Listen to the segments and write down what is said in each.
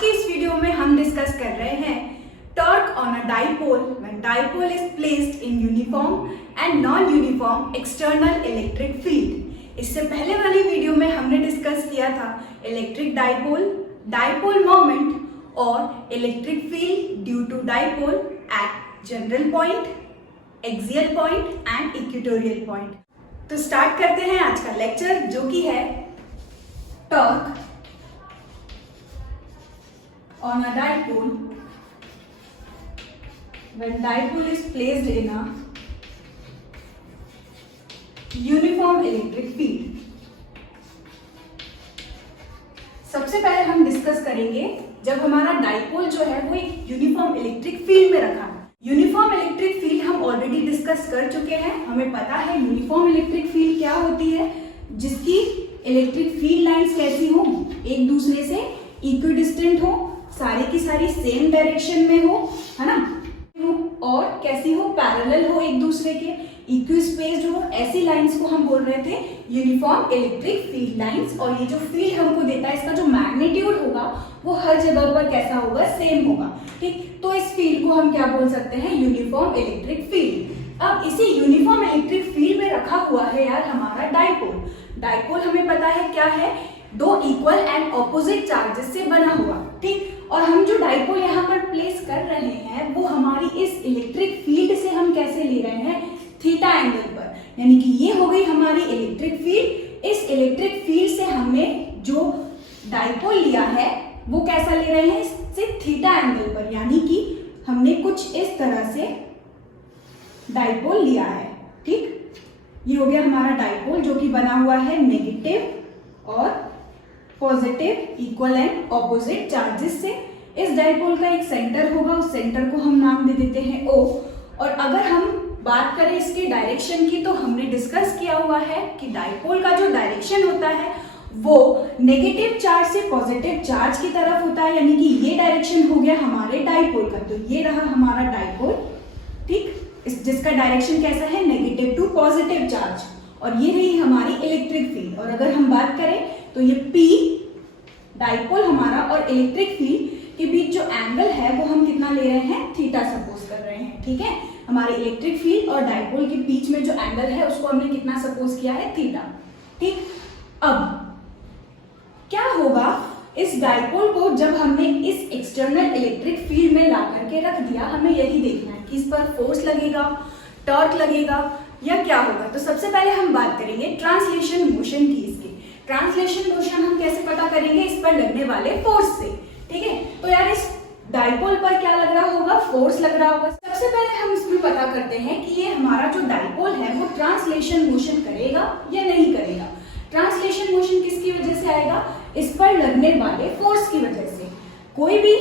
के इस वीडियो में हम डिस्कस कर रहे हैं torque on a dipole when dipole is placed in uniform and non uniform external electric field. इससे पहले वाली वीडियो में हमने डिस्कस किया था इलेक्ट्रिक डाइपोल, डाइपोल मोमेंट और electric field due to dipole at general point, axial point and equatorial point. तो start करते हैं आज का लेक्चर जो कि है torque on a dipole when dipole is placed in a uniform electric field। सबसे पहले हम डिस्कस करेंगे जब हमारा डाइपोल जो है वो एक यूनिफॉर्म इलेक्ट्रिक फील्ड में रखा है। यूनिफॉर्म इलेक्ट्रिक फील्ड हम ऑलरेडी डिस्कस कर चुके हैं, हमें पता है यूनिफॉर्म इलेक्ट्रिक फील्ड क्या होती है, जिसकी इलेक्ट्रिक फील्ड लाइंस कैसी हो, एक दूसरे से इक्विडिस्टेंट हो, सारी की सारी सेम डायरेक्शन में हो, है ना, और कैसी हो, पैरेलल हो, एक दूसरे के इक्विस्पेस्ड हो। ऐसी लाइंस को हम बोल रहे थे यूनिफॉर्म इलेक्ट्रिक फील्ड लाइंस। और ये जो फील्ड हमको देता है इसका जो मैग्नीट्यूड होगा वो हर जगह पर कैसा होगा, सेम होगा। ठीक, तो इस फील्ड को हम क्या बोल सकते हैं, यूनिफॉर्म इलेक्ट्रिक फील्ड। अब इसी यूनिफॉर्म इलेक्ट्रिक फील्ड में रखा हुआ है यार हमारा डाइपोल। डाइपोल हमें पता है क्या है, दो इक्वल एंड ऑपोजिट चार्जेस से बना हुआ। ठीक, और हम जो डाइपोल यहाँ पर प्लेस कर रहे हैं वो हमारी इस इलेक्ट्रिक फील्ड से हम कैसे ले रहे हैं, थीटा एंगल पर। यानी कि ये हो गई हमारी इलेक्ट्रिक फील्ड। इस इलेक्ट्रिक फील्ड से हमने जो डाइपोल लिया है वो कैसा ले रहे हैं, इससे थीटा एंगल पर। यानी कि हमने कुछ इस तरह से डाइपोल लिया है। ठीक, ये हो गया हमारा डाइपोल जो कि बना हुआ है नेगेटिव और positive equal and opposite charges से। इस डाइपोल का एक सेंटर होगा, उस सेंटर को हम नाम दे देते हैं O। और अगर हम बात करें इसके डायरेक्शन की तो हमने डिस्कस किया हुआ है कि डाइपोल का जो डायरेक्शन होता है वो नेगेटिव चार्ज से पॉजिटिव चार्ज की तरफ होता है। यानी कि ये डायरेक्शन हो गया हमारे डाइपोल का, तो ये रहा हमारा डाइपोल। ठीक, जिसका डायरेक्शन कैसा है, नेगेटिव टू पॉजिटिव चार्ज। और ये रही हमारी इलेक्ट्रिक फील्ड। और अगर हम बात करें तो ये P डाइपोल हमारा और इलेक्ट्रिक फील्ड के बीच जो एंगल है वो हम कितना ले रहे हैं, थीटा सपोज कर रहे हैं। ठीक है, हमारे इलेक्ट्रिक फील्ड और डाइपोल के बीच में जो एंगल है उसको हमने कितना सपोज किया है, थीटा। ठीक, अब क्या होगा इस डाइपोल को जब हमने इस एक्सटर्नल इलेक्ट्रिक फील्ड में ला करके रख दिया, हमें यही देखना है कि इस पर फोर्स लगेगा, टॉर्क लगेगा या क्या होगा। तो सबसे पहले हम बात करेंगे ट्रांसलेशन मोशन की। इसकी ट्रांसलेशन मोशन हम कैसे पता करेंगे, इस पर लगने वाले फोर्स से। ठीक है, तो यार इस डाइपोल पर क्या लग रहा होगा, फोर्स लग रहा होगा। सबसे पहले हम इसमें पता करते हैं कि ये हमारा जो डाइपोल है वो ट्रांसलेशन मोशन करेगा या नहीं करेगा। ट्रांसलेशन मोशन किसकी वजह से आएगा, इस पर लगने वाले फोर्स की वजह से। कोई भी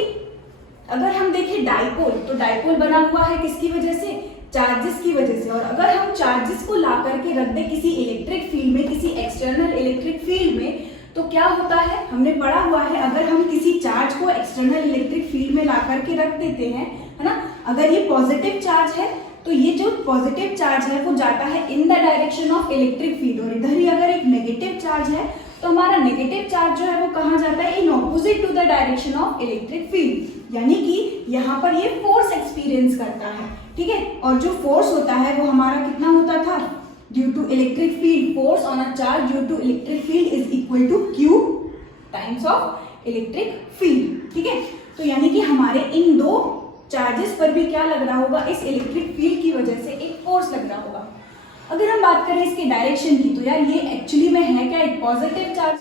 अगर हम देखें डाइपोल, तो डाइपोल बना हुआ है किसकी वजह से, चार्जेस की वजह से। और अगर हम चार्जेस को ला करके रख दें किसी इलेक्ट्रिक फील्ड में, किसी एक्सटर्नल इलेक्ट्रिक फील्ड में, तो क्या होता है, हमने पढ़ा हुआ है अगर हम किसी चार्ज को एक्सटर्नल इलेक्ट्रिक फील्ड में ला करके रख देते हैं, है ना, अगर ये पॉजिटिव चार्ज है तो ये जो पॉजिटिव चार्ज है वो जाता है in the direction of electric field. और इधर ही अगर एक नेगेटिव चार्ज है तो हमारा नेगेटिव चार्ज जो है वो कहाँ जाता है, in opposite to the direction of electric field. यानी कि यहाँ पर ये फोर्स एक्सपीरियंस करता है। ठीक है, और जो फोर्स होता है वो हमारा कितना होता था, due to electric field, force on a charge due to electric field is equal to Q times of electric field. ठीक है, तो यानी कि हमारे इन दो चार्जेस पर भी क्या लग रहा होगा, इस इलेक्ट्रिक फील्ड की वजह से एक फोर्स लग रहा होगा। अगर हम बात करें इसके डायरेक्शन की तो यार ये एक्चुअली में है क्या, एक पॉजिटिव चार्ज।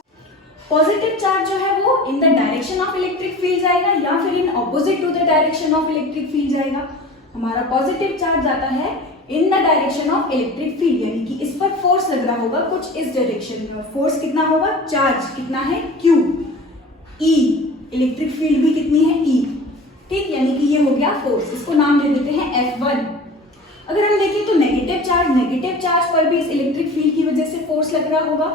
पॉजिटिव चार्ज जो है वो in the direction of electric field जाएगा या फिर in opposite to the direction of electric field जाएगा। हमारा पॉजिटिव चार्ज जाता है in the direction of electric field, यानी कि इस पर फोर्स लग रहा होगा कुछ इस डायरेक्शन में। और फोर्स कितना होगा, चार्ज कितना है, Q। E इलेक्ट्रिक फील्ड भी कितनी है, E। ठीक, यानी कि ये हो गया फोर्स, इसको नाम दे देते हैं F1। अगर हम देखें तो नेगेटिव चार्ज पर भी इस इलेक्ट्रिक फील्ड की वजह से फोर्स लग रहा होगा,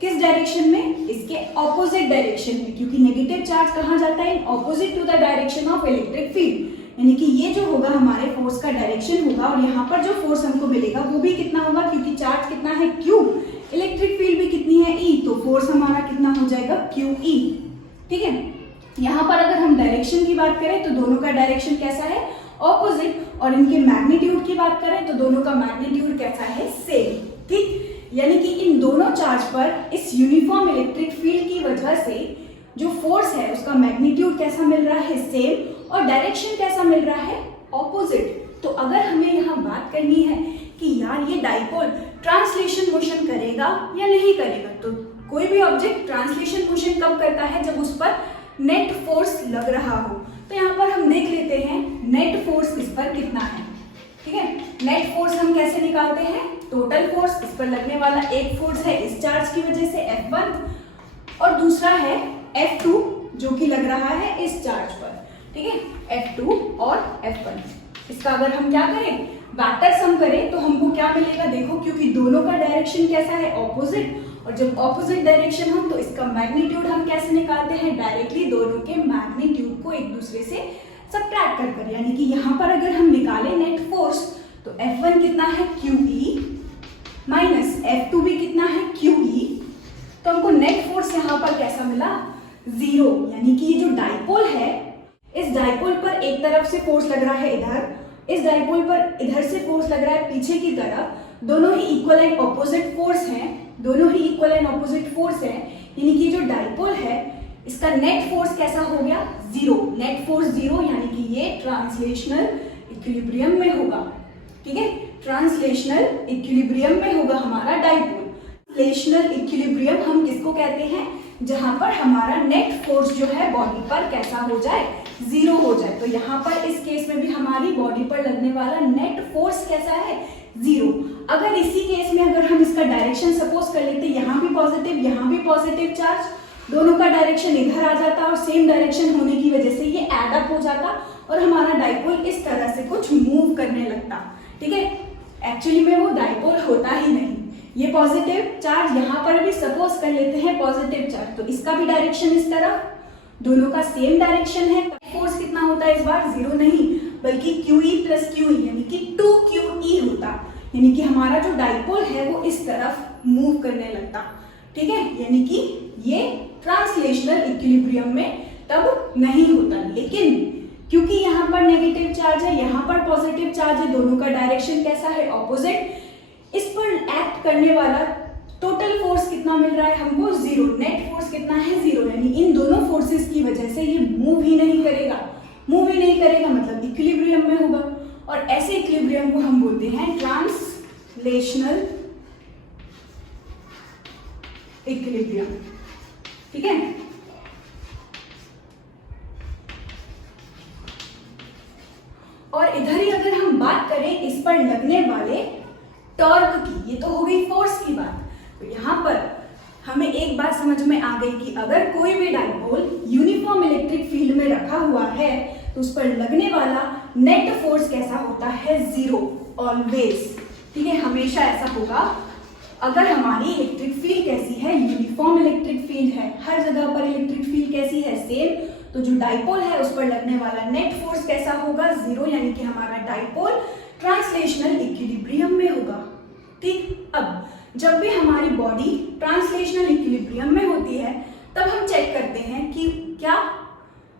किस डायरेक्शन में, इसके ऑपोजिट डायरेक्शन में, क्योंकि नेगेटिव चार्ज कहाँ जाता है, in opposite to the direction of electric field. यानी कि ये जो होगा हमारे फोर्स का डायरेक्शन होगा। और यहाँ पर जो फोर्स हमको मिलेगा वो भी कितना होगा, क्योंकि चार्ज कितना है, Q, इलेक्ट्रिक फील्ड भी कितनी है, E, तो फोर्स हमारा कितना हो जाएगा, QE। ठीक है, यहाँ पर अगर हम डायरेक्शन की बात करें तो दोनों का डायरेक्शन कैसा है, ऑपोजिट, और इनके मैग्नीट्यूड की बात करें तो दोनों का मैग्नीट्यूड कैसा है, सेम। ठीक, यानी कि इन दोनों चार्ज पर इस यूनिफॉर्म इलेक्ट्रिक फील्ड की वजह से जो फोर्स है उसका मैग्नीट्यूड कैसा मिल रहा है, सेम, और डायरेक्शन कैसा मिल रहा है, ऑपोजिट। तो अगर हमें यहाँ बात करनी है कि यार ये डाइपोल ट्रांसलेशन मोशन करेगा या नहीं करेगा, तो कोई भी ऑब्जेक्ट ट्रांसलेशन मोशन कब करता है, जब उस पर नेट फोर्स लग रहा हो। तो यहाँ पर हम देख लेते हैं नेट फोर्स इस पर कितना है। ठीक है, नेट फोर्स हम कैसे निकालते हैं, टोटल फोर्स, इस पर लगने वाला एक फोर्स है इस चार्ज की वजह से F1 और दूसरा है F2 जो कि लग रहा है इस चार्ज पर। ठीक है, F2 और F1, इसका अगर हम क्या करें, वेक्टर सम करें तो हमको क्या मिलेगा, देखो क्योंकि दोनों का डायरेक्शन कैसा है, ऑपोजिट, और जब ऑपोजिट डायरेक्शन हो तो इसका मैग्नीट्यूड हम कैसे निकालते हैं, डायरेक्टली दोनों के मैग्नीट्यूड को एक दूसरे से सब्ट्रैक्ट कर, यानी कि यहाँ पर अगर हम निकालें नेट फोर्स तो F1 कितना है, QE माइनस F2 भी कितना है, QE, तो हमको नेट फोर्स यहाँ पर कैसा मिला, 0। यानी कि ये जो डाइपोल है, इस डाइपोल पर एक तरफ से फोर्स लग रहा है इधर, इस डाइपोल पर इधर से फोर्स लग रहा है पीछे की तरफ, दोनों ही इक्वल एंड ऑपोजिट फोर्स हैं, दोनों ही इक्वल एंड ऑपोजिट फोर्स हैं, यानी कि जो डाइपोल है इसका नेट फोर्स कैसा हो गया, 0। नेट फोर्स 0, यानी कि ये ट्रांसलेशनल इक्विलिब्रियम में होगा। ठीक है, ट्रांसलेशनल इक्विलिब्रियम में होगा हमारा डाइपोल। ट्रांसलेशनल इक्विलिब्रियम हम किसको कहते हैं, जहां पर हमारा नेट फोर्स जो है बॉडी पर कैसा हो जाए, 0 हो जाए। तो यहाँ पर इस केस में भी हमारी बॉडी पर लगने वाला नेट फोर्स कैसा है, 0। अगर इसी केस में अगर हम इसका डायरेक्शन सपोज कर लेते, यहाँ भी पॉजिटिव यहाँ भी पॉजिटिव चार्ज, दोनों का डायरेक्शन इधर आ जाता और सेम डायरेक्शन होने की वजह से ये एड अप हो जाता और हमारा डाइपोल इस तरह से कुछ मूव करने लगता। ठीक है, एक्चुअली में वो डाइपोल होता ही नहीं। ये पॉजिटिव चार्ज यहाँ पर भी सपोज कर लेते हैं पॉजिटिव चार्ज, तो इसका भी डायरेक्शन इस तरफ, दोनों का सेम डायरेक्शन है। फोर्स कितना होता है इस बार, 0 नहीं बल्कि QE प्लस QE यानी कि 2QE होता, यानी कि हमारा जो डाइपोल है वो इस तरफ मूव करने लगता। ठीक है, यानी कि ये ट्रांसलेशनल इक्विलिब्रियम में तब नहीं होता, लेकिन क्योंकि यहाँ पर नेगेटिव चार्ज है, यहाँ पर पॉजिटिव चार्ज है, दोनों का डायरेक्शन कैसा है, ऑपोजिट, इस पर एक्ट करने वाला टोटल फोर्स कितना मिल रहा है हमको, 0। नेट फोर्स कितना है, 0, यानी इन दोनों फोर्सेस की वजह से ये मूव ही नहीं करेगा। मूव ही नहीं करेगा मतलब इक्विलिब्रियम में होगा, और ऐसे इक्विलिब्रियम को हम बोलते हैं ट्रांसलेशनल इक्विलिब्रियम। ठीक है, और इधर ही अगर हम बात करें इस पर लगने वाले टॉर्क की, ये तो हो गई फोर्स की बात। तो यहाँ पर हमें एक बात समझ में आ गई कि अगर कोई भी डाइपोल यूनिफॉर्म इलेक्ट्रिक फील्ड में रखा हुआ है तो उस पर लगने वाला नेट फोर्स कैसा होता है, 0 ऑलवेज। ठीक है, हमेशा ऐसा होगा। अगर हमारी इलेक्ट्रिक फील्ड कैसी है, यूनिफॉर्म इलेक्ट्रिक फील्ड है, हर जगह पर इलेक्ट्रिक फील्ड कैसी है, सेम, तो जो डाइपोल है उस पर लगने वाला नेट फोर्स कैसा होगा, 0, यानी कि हमारा डाइपोल ट्रांसलेशनल इक्विलिब्रियम में होगा। ठीक, अब जब भी हमारी बॉडी ट्रांसलेशनल इक्विलिब्रियम में होती है तब हम चेक करते हैं कि क्या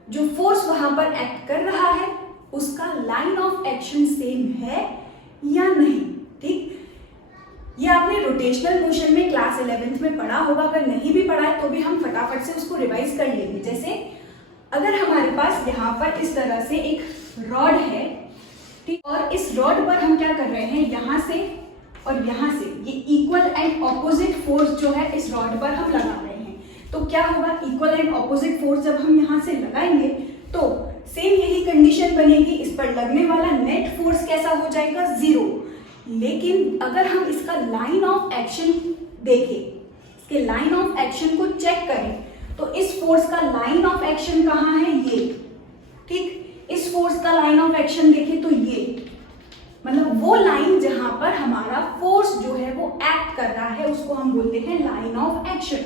जो फोर्स वहां पर एक्ट कर रहा है उसका लाइन ऑफ एक्शन सेम है या नहीं। ठीक, ये आपने रोटेशनल मोशन में क्लास 11th में पढ़ा होगा, अगर नहीं भी पढ़ा है तो भी हम फटाफट से उसको रिवाइज कर लेंगे। जैसे अगर हमारे पास यहाँ पर इस तरह से एक रॉड है, ठीक, और इस रॉड पर हम क्या कर रहे हैं, यहाँ से और यहाँ से ये इक्वल एंड ऑपोजिट फोर्स जो है इस रॉड पर हम लगा रहे हैं, तो क्या होगा, इक्वल एंड ऑपोजिट फोर्स जब हम यहाँ से लगाएंगे तो सेम यही कंडीशन बनेगी, इस पर लगने वाला नेट फोर्स कैसा हो जाएगा, 0। लेकिन अगर हम इसका लाइन ऑफ एक्शन देखें, इसके लाइन ऑफ एक्शन को चेक करें, तो इस फोर्स का लाइन ऑफ एक्शन कहाँ है, ये। ठीक, इस फोर्स का लाइन ऑफ एक्शन देखें तो ये, मतलब वो लाइन जहां पर हमारा फोर्स जो है वो एक्ट कर रहा है उसको हम बोलते हैं लाइन ऑफ एक्शन।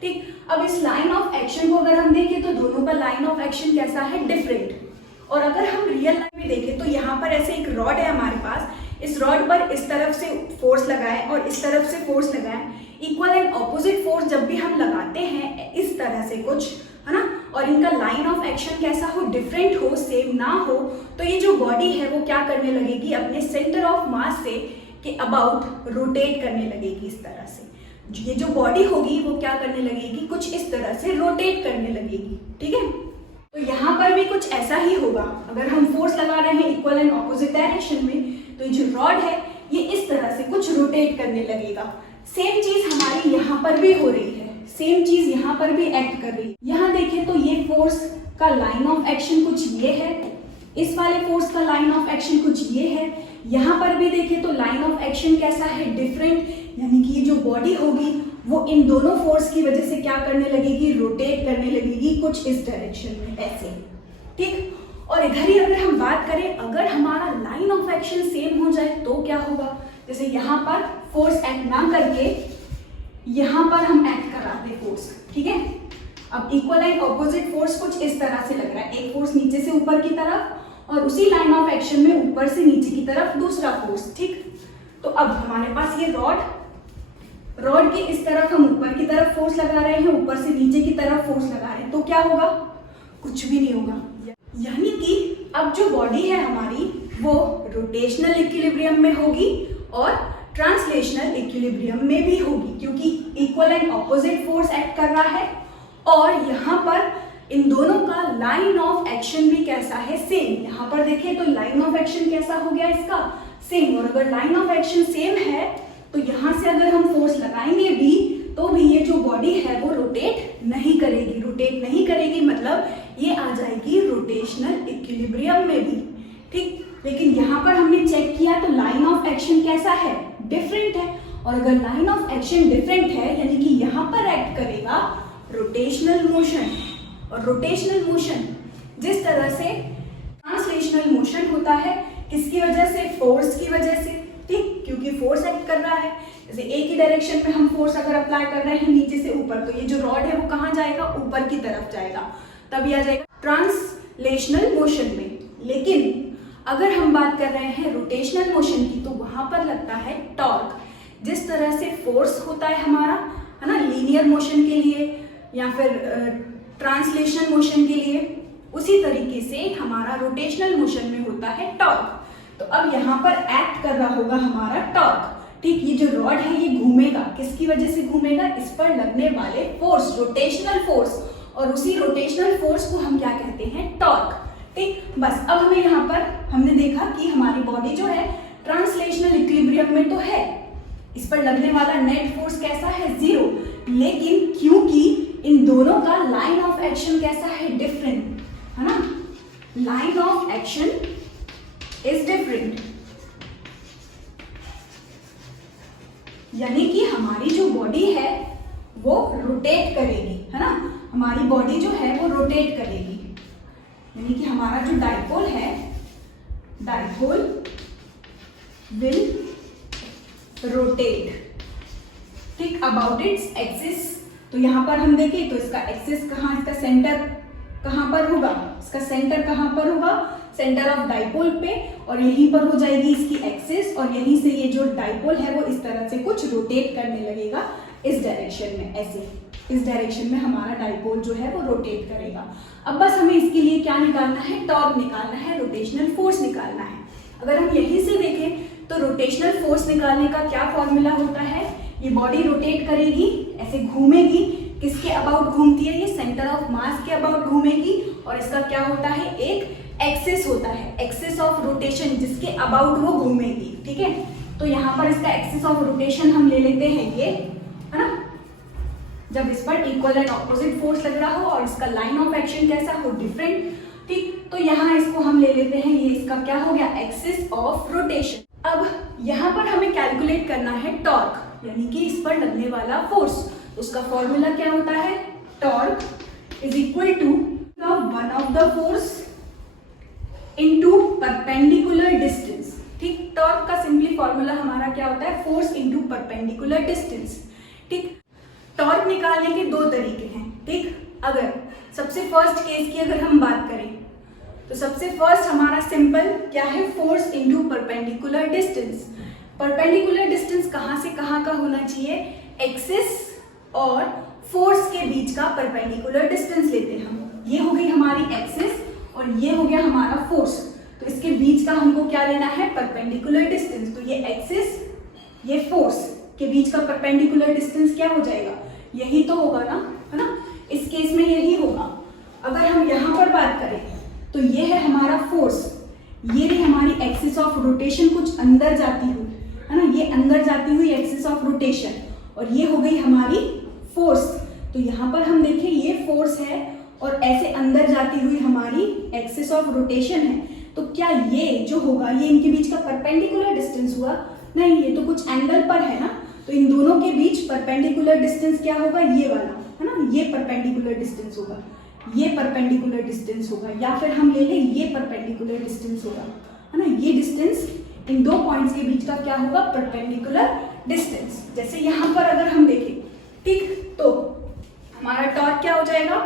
ठीक, अब इस लाइन ऑफ एक्शन को अगर हम देखें तो दोनों का लाइन ऑफ एक्शन कैसा है, डिफरेंट। और अगर हम रियल लाइफ में देखें तो यहाँ पर ऐसे एक रॉड है हमारे पास, इस रॉड पर इस तरफ से फोर्स लगाए और इस तरफ से फोर्स लगाए, इक्वल एंड ऑपोजिट फोर्स जब भी हम लगाते हैं इस तरह से कुछ, है ना, और इनका लाइन ऑफ एक्शन कैसा हो, डिफरेंट हो, सेम ना हो, तो ये जो बॉडी है वो क्या करने लगेगी, अपने सेंटर ऑफ मास से के अबाउट रोटेट करने लगेगी इस तरह से। ये जो बॉडी होगी वो क्या करने लगेगी, कुछ इस तरह से रोटेट करने लगेगी। ठीक है, तो यहाँ पर भी कुछ ऐसा ही होगा। अगर हम फोर्स लगा रहे हैं इक्वल एंड ऑपोजिट डायरेक्शन में, तो ये जो रॉड है ये इस तरह से कुछ रोटेट करने लगेगा। सेम चीज हमारी यहाँ पर भी हो रही है, सेम चीज यहाँ पर भी एक्ट कर रही है। यहाँ देखें तो ये फोर्स का लाइन ऑफ एक्शन कुछ ये है, इस वाले फोर्स का लाइन ऑफ एक्शन कुछ ये है। यहाँ पर भी देखें तो लाइन ऑफ एक्शन कैसा है, डिफरेंट, यानी कि ये जो बॉडी होगी वो इन दोनों फोर्स की वजह से क्या करने लगेगी, रोटेट करने लगेगी कुछ इस डायरेक्शन में ऐसे। ठीक, और इधर ही अगर हम बात करें, अगर हमारा लाइन ऑफ एक्शन सेम हो जाए तो क्या होगा, जैसे यहाँ पर फोर्स एक्ट ना करके यहाँ पर हम एक्ट कराते फोर्स। ठीक है, अब इक्वल एंड ऑपोजिट फोर्स कुछ इस तरह से लग रहा है, एक फोर्स नीचे से ऊपर की तरफ और उसी लाइन ऑफ एक्शन में ऊपर से नीचे की तरफ दूसरा फोर्स। ठीक, तो अब हमारे पास ये रॉड के इस तरफ हम ऊपर की तरफ फोर्स लगा रहे हैं, ऊपर से नीचे की तरफ फोर्स लगा रहे हैं, तो क्या होगा, कुछ भी नहीं होगा। यानी कि अब जो बॉडी है हमारी वो रोटेशनल इक्विलिब्रियम में होगी और ट्रांसलेशनल इक्विलिब्रियम में भी होगी, क्योंकि equal and opposite force act कर रहा है और यहाँ पर इन दोनों का लाइन ऑफ एक्शन भी कैसा है, सेम। यहाँ पर देखें तो लाइन ऑफ एक्शन कैसा हो गया इसका, सेम। और अगर लाइन ऑफ एक्शन सेम है तो यहाँ से अगर हम फोर्स लगाएंगे भी तो भी ये जो बॉडी है वो रोटेट नहीं करेगी, मतलब ये आ जाएगी रोटेशनल इक्विलिब्रियम में भी। ठीक, लेकिन यहाँ पर हमने चेक किया तो लाइन ऑफ एक्शन कैसा है, डिफरेंट है। और अगर लाइन ऑफ एक्शन डिफरेंट है यानी कि यहाँ पर एक्ट करेगा रोटेशनल मोशन, और रोटेशनल मोशन जिस तरह से ट्रांसलेशनल मोशन होता है, किसकी वजह से, फोर्स की वजह से। ठीक, क्योंकि फोर्स एक्ट कर रहा है, जैसे एक ही डायरेक्शन में हम फोर्स अगर अप्लाई कर रहे हैं नीचे से ऊपर, तो ये जो रॉड है वो कहाँ जाएगा, ऊपर की तरफ जाएगा, तभी आ जाएगा ट्रांसलेशनल मोशन में। लेकिन अगर हम बात कर रहे हैं रोटेशनल मोशन की, तो वहां पर लगता है टॉर्क। जिस तरह से फोर्स होता है हमारा, है ना, लीनियर मोशन के लिए या फिर ट्रांसलेशनल मोशन के लिए, उसी तरीके से हमारा रोटेशनल मोशन में होता है टॉर्क। तो अब यहाँ पर एक्ट कर रहा होगा हमारा टॉर्क। ठीक, ये जो रॉड है ये घूमेगा, किसकी वजह से घूमेगा, इस पर लगने वाले फोर्स, रोटेशनल फोर्स, और उसी रोटेशनल फोर्स को हम क्या कहते हैं, टॉर्क। ठीक, बस अब हमें यहाँ पर हमने देखा कि हमारी बॉडी जो है ट्रांसलेशनल इक्विलिब्रियम में तो है, इस पर लगने वाला नेट फोर्स कैसा है, 0। लेकिन क्योंकि इन दोनों का लाइन ऑफ एक्शन कैसा है, डिफरेंट, है ना, line of action is different, यानी कि हमारी जो बॉडी है वो रोटेट करेगी, है ना, हमारी बॉडी जो है वो रोटेट करेगी, यानी कि हमारा जो डाइपोल है, डाइपोल विल रोटेट। ठीक, अबाउट इट्स एक्सिस। तो यहाँ पर हम देखें तो इसका एक्सिस कहाँ, इसका सेंटर कहाँ पर होगा, इसका सेंटर कहाँ पर होगा, सेंटर ऑफ डाइपोल पे, और यहीं पर हो जाएगी इसकी एक्सिस, और यहीं से ये जो डाइपोल है वो इस तरह से कुछ रोटेट करने लगेगा इस डायरेक्शन में, ऐसे इस डायरेक्शन में हमारा डाइपोल जो है वो रोटेट करेगा। अब बस हमें इसके लिए क्या निकालना है, टॉर्क निकालना है, रोटेशनल फोर्स निकालना है। अगर हम यहीं से देखें तो रोटेशनल फोर्स निकालने का क्या फॉर्मूला होता है, ये बॉडी रोटेट करेगी, ऐसे घूमेगी, किसके अबाउट घूमती है, ये सेंटर ऑफ मास के अबाउट घूमेगी, और इसका क्या होता है, एक एक्सिस होता है, एक्सिस ऑफ रोटेशन, जिसके अबाउट वो घूमेगी। ठीक है, तो यहाँ पर इसका एक्सिस ऑफ रोटेशन हम ले लेते हैं ये, है ना, जब इस पर इक्वल एंड ऑपोजिट फोर्स लग रहा हो और इसका लाइन ऑफ एक्शन कैसा हो, डिफरेंट। ठीक, तो यहाँ इसको हम ले लेते हैं, ये इसका क्या हो गया, एक्सिस ऑफ रोटेशन। अब यहाँ पर हमें कैलकुलेट करना है टॉर्क, यानी कि इस पर लगने वाला फोर्स। उसका फॉर्मूला क्या होता है, torque is equal to one of the force into perpendicular distance. ठीक, टॉर्क का सिंपली फॉर्मूला हमारा क्या होता है, फोर्स इनटू परपेंडिकुलर डिस्टेंस। ठीक, टॉर्क निकालने के दो तरीके हैं। ठीक, अगर सबसे फर्स्ट केस की अगर हम बात करें तो सबसे फर्स्ट हमारा सिंपल क्या है, force into perpendicular distance. Perpendicular distance कहाँ से कहाँ का होना चाहिए, एक्सिस और फोर्स के बीच का परपेंडिकुलर डिस्टेंस लेते हैं हम। ये हो गई हमारी एक्सिस और ये हो गया हमारा फोर्स। तो इसके बीच का हमको क्या लेना है, परपेंडिकुलर डिस्टेंस। तो ये एक्सिस, ये फोर्स के बीच का परपेंडिकुलर डिस्टेंस क्या हो जाएगा, यही तो होगा ना, है ना। इस केस में यही होगा। अगर हम यहाँ पर बात करें तो ये है हमारा फोर्स, ये रही हमारी एक्सिस ऑफ रोटेशन कुछ अंदर जाती हुई, है ना, ये अंदर जाती हुई एक्सिस ऑफ रोटेशन, और ये हो गई हमारी फोर्स। तो यहाँ पर हम देखें ये फोर्स है और ऐसे अंदर जाती हुई हमारी एक्सिस ऑफ रोटेशन है। तो क्या ये जो होगा ये इनके बीच का परपेंडिकुलर डिस्टेंस हुआ, नहीं, ये तो कुछ एंगल पर है ना। तो इन दोनों के बीच परपेंडिकुलर डिस्टेंस क्या होगा, ये वाला, है ना, ये परपेंडिकुलर डिस्टेंस होगा, ये परपेंडिकुलर डिस्टेंस होगा, या फिर हम ले लें ये परपेंडिकुलर डिस्टेंस होगा, है ना। ये डिस्टेंस इन दो पॉइंट्स के बीच का क्या होगा, परपेंडिकुलर डिस्टेंस। जैसे यहाँ पर अगर हम देखें, ठीक, तो हमारा टॉर्क क्या हो जाएगा,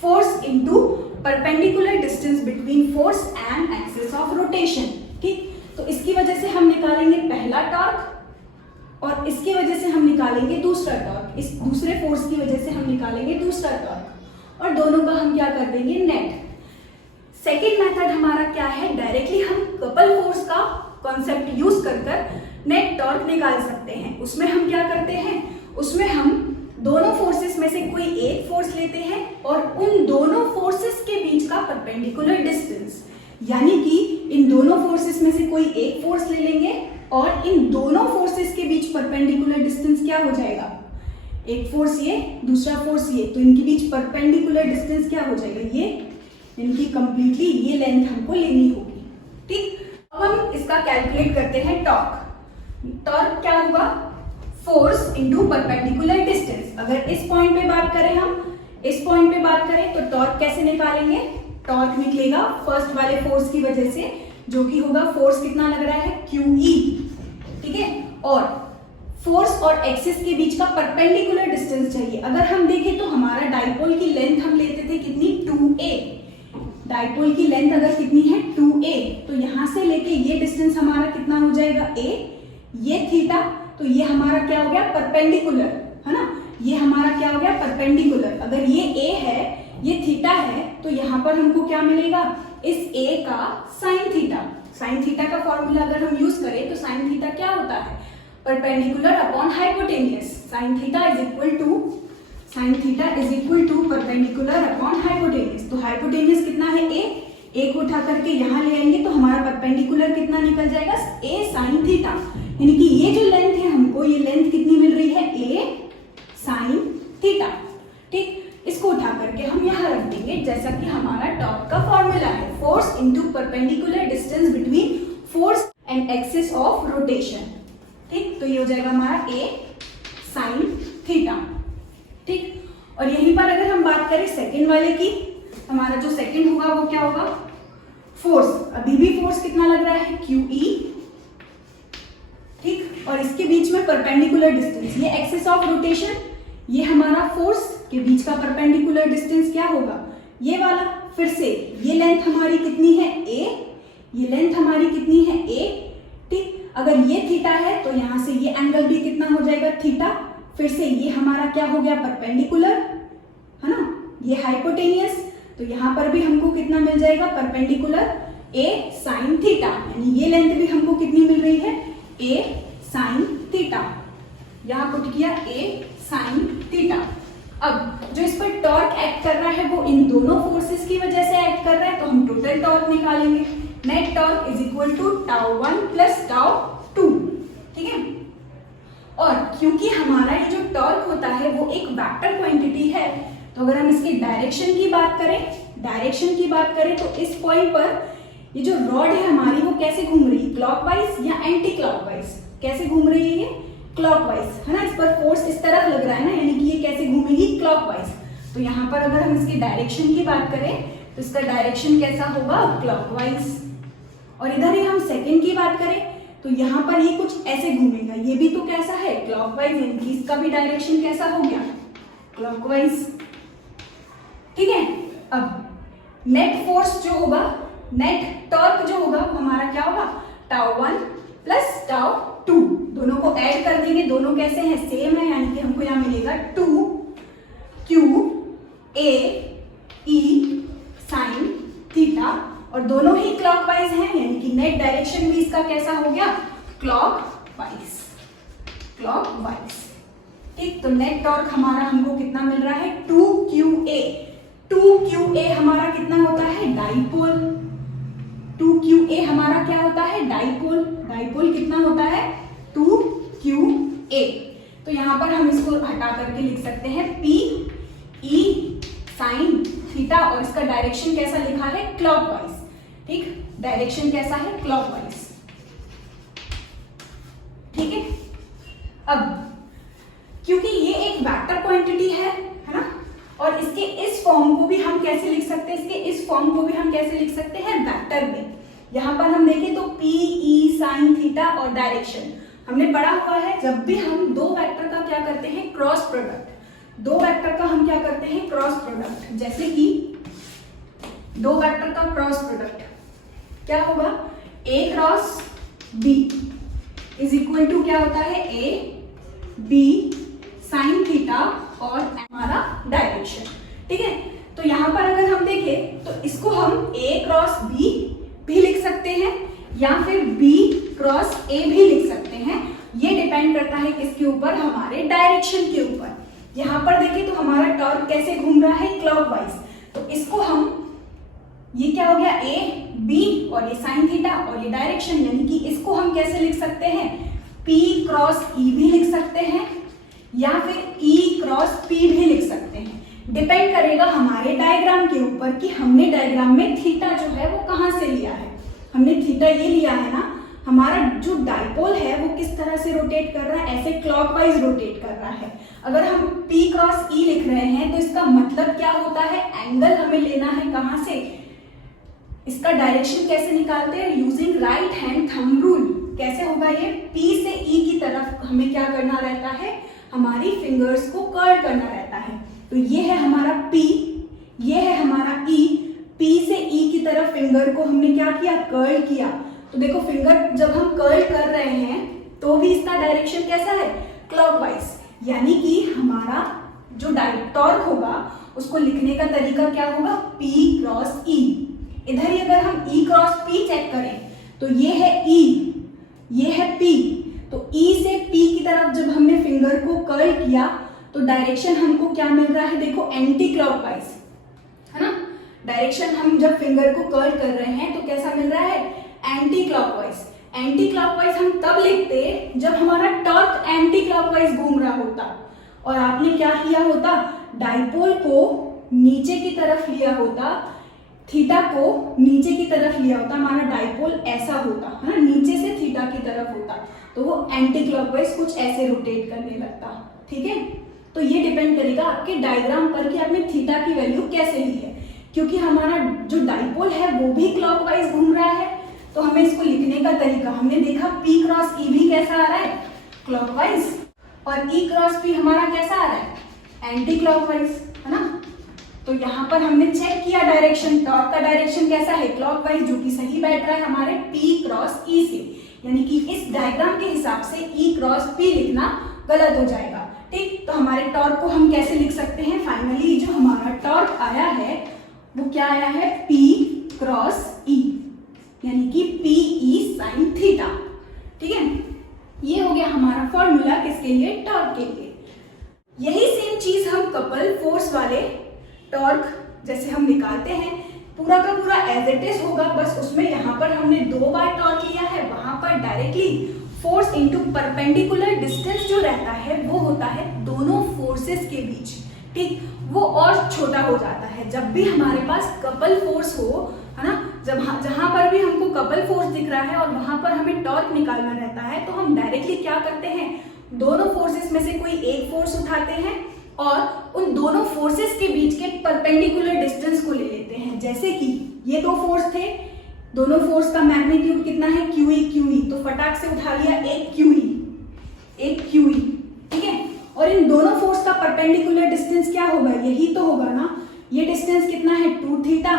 force into perpendicular distance between force and axis of rotation. ठीक, तो इसकी वजह से हम निकालेंगे पहला टॉर्क और इसकी वजह से हम निकालेंगे दूसरा टॉर्क, इस दूसरे फोर्स की वजह से हम निकालेंगे दूसरा टॉर्क, और दोनों का हम क्या कर देंगे, नेट। सेकेंड मेथड हमारा क्या है, डायरेक्टली हम कपल फोर्स का कॉन्सेप्ट यूज कर नेट टॉर्क निकाल सकते हैं। उसमें हम क्या करते हैं, उसमें हम दोनों फोर्सेस में से कोई एक फोर्स लेते हैं और उन दोनों फोर्सेस के बीच का परपेंडिकुलर डिस्टेंस, यानी कि इन दोनों फोर्सेस में से कोई एक फोर्स ले लेंगे और इन दोनों फोर्सेस के बीच परपेंडिकुलर डिस्टेंस क्या हो जाएगा, एक फोर्स ये, दूसरा फोर्स ये, तो इनके बीच परपेंडिकुलर डिस्टेंस क्या हो जाएगा, ये, इनकी कंप्लीटली ये लेंथ हमको लेनी होगी। ठीक, अब हम इसका कैलकुलेट करते हैं टॉर्क। टॉर्क क्या होगा, फोर्स इनटू परपेंडिकुलर डिस्टेंस। अगर इस पॉइंट पे बात करें, हम इस पॉइंट पे बात करें तो टॉर्क कैसे निकालेंगे, टॉर्क निकलेगा फर्स्ट वाले फोर्स की वजह से, जो कि होगा फोर्स कितना लग रहा है, QE। ठीक है, और फोर्स और एक्सिस के बीच का परपेंडिकुलर डिस्टेंस चाहिए। अगर हम देखें तो हमारा डाइपोल की लेंथ हम लेते थे कितनी, 2a। डाइपोल की लेंथ अगर कितनी है, 2a, तो यहां से लेके ये डिस्टेंस हमारा कितना हो जाएगा, a, ये थीटा, तो ये हमारा क्या हो गया, परपेंडिकुलर, है ना, ये हमारा क्या हो गया, परपेंडिकुलर। अगर ये a है, ये थीटा है, तो यहाँ पर हमको क्या मिलेगा, इस a का साइन थीटा। साइन थीटा का फॉर्मूला अगर हम यूज करें तो साइन थीटा क्या होता है, perpendicular upon hypotenuse. Sine theta is equal to perpendicular upon hypotenuse. तो हाइपोटेनियस कितना है, a को उठा करके यहाँ ले आएंगे तो हमारा परपेंडिकुलर कितना निकल जाएगा, a साइन थीटा। यानी कि ये जो लेंथ है हमको, ये लेंथ कितनी मिल रही है, a साइन थीटा। ठीक, इसको उठा करके हम यहाँ रख देंगे, जैसा कि हमारा टॉर्क का फॉर्मूला है, force into perpendicular distance between force and axis of rotation. ठीक, तो ये हो जाएगा हमारा a साइन थीटा। ठीक, और यहीं पर अगर हम बात करें सेकंड वाले की, हमारा जो सेकंड होगा वो क्या होगा, फोर्स। अभी भी फोर्स कितना लग रहा है, QE। ठीक, और इसके बीच में परपेंडिकुलर डिस्टेंस, ये एक्सिस ऑफ रोटेशन, ये हमारा फोर्स के बीच का परपेंडिकुलर डिस्टेंस क्या होगा, ये वाला। फिर से ये लेंथ हमारी कितनी है, a, ये लेंथ हमारी कितनी है, a। ठीक, अगर ये थीटा है तो यहाँ से ये एंगल भी कितना हो जाएगा, थीटा। फिर से ये हमारा क्या हो गया, परपेंडिकुलर, है ना, ये हाइपोटेनियस, तो यहाँ पर भी हमको कितना मिल जाएगा, परपेंडिकुलर, a साइन थीटा। यानी ये लेंथ भी हमको कितनी मिल रही है, a साइन थीटा। यहाँ पुट किया a साइन थीटा। अब जो इस पर टॉर्क एक्ट कर रहा है वो इन दोनों फोर्सेस की वजह से एक्ट कर रहा है, तो हम टोटल टॉर्क निकालेंगे। Net torque is equal to τ1 plus τ2। ठीक है, और क्योंकि हमारा ये जो टॉर्क होता है वो एक वेक्टर क्वांटिटी है, तो अगर हम इसकी डायरेक्शन की बात करें तो इस पॉइंट पर ये जो रॉड है हमारी वो कैसे घूम रही है, क्लॉकवाइज या एंटी क्लॉकवाइज, कैसे घूम रही है, ये क्लॉकवाइज, है ना। इस पर फोर्स इस तरफ लग रहा है ना, यानी कि ये कैसे घूमेगी, क्लॉकवाइज। तो यहाँ पर अगर हम इसकी डायरेक्शन की बात करें तो इसका डायरेक्शन कैसा होगा, क्लॉकवाइज। और इधर ही हम सेकंड की बात करें तो यहाँ पर ये कुछ ऐसे घूमेगा, ये भी तो कैसा है, क्लॉकवाइज, यानी कि इसका भी डायरेक्शन कैसा हो गया, क्लॉकवाइज। ठीक है, अब नेट फोर्स जो होगा, नेट टॉर्क जो होगा हमारा क्या होगा, τ1 प्लस τ2। दोनों को ऐड कर देंगे, दोनों कैसे हैं, सेम है, यानी कि हमको यहाँ मिलेगा 2 Q A E sine theta, और दोनों ही क्लॉकवाइज हैं, यानी कि नेट डायरेक्शन भी इसका कैसा हो गया, क्लॉकवाइज। ठीक, तो नेट टॉर्क हमारा हमको कितना मिल रहा है, 2QA। 2QA हमारा कितना होता है, डाइपोल। 2QA हमारा क्या होता है, डाइपोल। डाइपोल कितना होता है, 2QA। तो यहां पर हम इसको हटा करके लिख सकते हैं PE साइन थीटा, और इसका डायरेक्शन कैसा लिखा है, क्लॉकवाइज। ठीक, डायरेक्शन कैसा है, क्लॉकवाइज। ठीक है, अब क्योंकि ये एक वेक्टर क्वांटिटी है ना, और इसके इस फॉर्म को भी हम कैसे लिख सकते हैं, इसके इस फॉर्म को भी हम कैसे लिख सकते हैं, वेक्टर में। यहां पर हम देखें तो PE साइन थीटा और डायरेक्शन हमने पढ़ा हुआ है, जब भी हम दो वेक्टर का क्या करते हैं, क्रॉस प्रोडक्ट। दो वेक्टर का हम क्या करते हैं, क्रॉस प्रोडक्ट। जैसे कि दो वेक्टर का क्रॉस प्रोडक्ट क्या होगा, A cross B is equal to क्या होता है, A B साइन थीटा और हमारा डायरेक्शन। ठीक है, तो यहां पर अगर हम देखें तो इसको हम A क्रॉस B भी लिख सकते हैं, या फिर B क्रॉस A भी लिख सकते हैं। ये डिपेंड करता है किसके ऊपर, हमारे डायरेक्शन के ऊपर। यहां पर देखें तो हमारा टॉर्क कैसे घूम रहा है, क्लॉकवाइज। तो इसको हम, ये क्या हो गया, A B और ये साइन थीटा और ये डायरेक्शन, यानी कि इसको हम कैसे लिख सकते हैं, P क्रॉस E भी लिख सकते हैं, या फिर E क्रॉस P भी लिख सकते हैं। डिपेंड करेगा हमारे डायग्राम के ऊपर कि हमने डायग्राम में थीटा जो है वो कहां से लिया है। हमने थीटा ये लिया है ना, हमारा जो डाइपोल है वो किस तरह से रोटेट कर रहा है, ऐसे क्लॉकवाइज रोटेट कर रहा है। अगर हम P क्रॉस E लिख रहे हैं तो इसका मतलब क्या होता है, एंगल हमें लेना है कहां से, इसका डायरेक्शन कैसे निकालते हैं, using right hand thumb rule. कैसे होगा ये, P से E की तरफ हमें क्या करना रहता है, हमारी फिंगर्स को कर्ल करना रहता है। तो ये है हमारा P, ये है हमारा E। P से E की तरफ फिंगर को हमने क्या किया, कर्ल किया। तो देखो फिंगर जब हम कर्ल कर रहे हैं तो भी इसका डायरेक्शन कैसा है, क्लॉकवाइज। यानी कि हमारा जो टॉर्क होगा उसको लिखने का तरीका क्या होगा, P क्रॉस E। इधर ही अगर हम E क्रॉस P चेक करें तो ये है E, ये है P। तो E से P की तरफ जब हमने फिंगर को कर्ल किया तो डायरेक्शन हमको क्या मिल रहा है, देखो एंटी क्लॉकवाइज, है ना। डायरेक्शन हम जब फिंगर को कर्ल कर रहे हैं तो कैसा मिल रहा है, एंटी क्लॉकवाइज। एंटी क्लॉकवाइज हम तब लिखते जब हमारा टॉर्क एंटी क्लॉकवाइज घूम रहा होता, और आपने क्या किया होता, डाइपोल को नीचे की तरफ लिया होता, थीटा को नीचे की तरफ लिया होता, हमारा डाइपोल ऐसा होता है ना, नीचे से थीटा की तरफ होता, तो वो एंटी क्लॉकवाइज कुछ ऐसे रोटेट करने लगता। ठीक है, तो ये डिपेंड करेगा आपके डायग्राम पर कि आपने थीटा की वैल्यू कैसे ली है। क्योंकि हमारा जो डाइपोल है वो भी क्लॉकवाइज घूम रहा है, तो हमें इसको लिखने का तरीका, हमने देखा P क्रॉस E भी कैसा आ रहा है, क्लॉकवाइज, और E क्रॉस P हमारा कैसा आ रहा है, एंटी क्लॉकवाइज, है ना। तो यहाँ पर हमने चेक किया डायरेक्शन, टॉर्क का डायरेक्शन कैसा है, क्लॉकवाइज, जो कि सही बैठ रहा है हमारे P क्रॉस E से। यानी कि इस डायग्राम के हिसाब से E क्रॉस P लिखना गलत हो जाएगा। ठीक, तो हमारे टॉर्क को हम कैसे लिख सकते हैं, फाइनली जो हमारा टॉर्क आया है वो क्या आया है, P क्रॉस E, यानी कि PE साइन थीटा। ठीक है, ये हो गया हमारा फॉर्मूला किसके लिए, टॉर्क के लिए। यही सेम चीज हम कपल फोर्स वाले टॉर्क जैसे हम निकालते हैं, पूरा का पूरा एज इट इज होगा, बस उसमें यहाँ पर हमने 2 बार टॉर्क लिया है, वहां पर directly force into perpendicular distance जो रहता है वो होता है दोनों फोर्सेस के बीच। ठीक, वो और छोटा हो जाता है जब भी हमारे पास कपल फोर्स हो, है ना। जहां पर भी हमको कपल फोर्स दिख रहा है और वहां पर हमें टॉर्क निकालना रहता है, तो हम डायरेक्टली क्या करते हैं, दोनों फोर्सेस में से कोई एक फोर्स उठाते हैं और उन दोनों फोर्सेस के बीच के परपेंडिकुलर डिस्टेंस को ले लेते हैं। जैसे कि ये 2 फोर्स थे, दोनों फोर्स का मैग्नीट्यूड कितना है, QE, तो फटाक से उठा लिया एक QE, ठीक है। और इन दोनों फोर्स का परपेंडिकुलर डिस्टेंस क्या होगा, यही तो होगा ना। ये डिस्टेंस कितना है, 2 थीटा,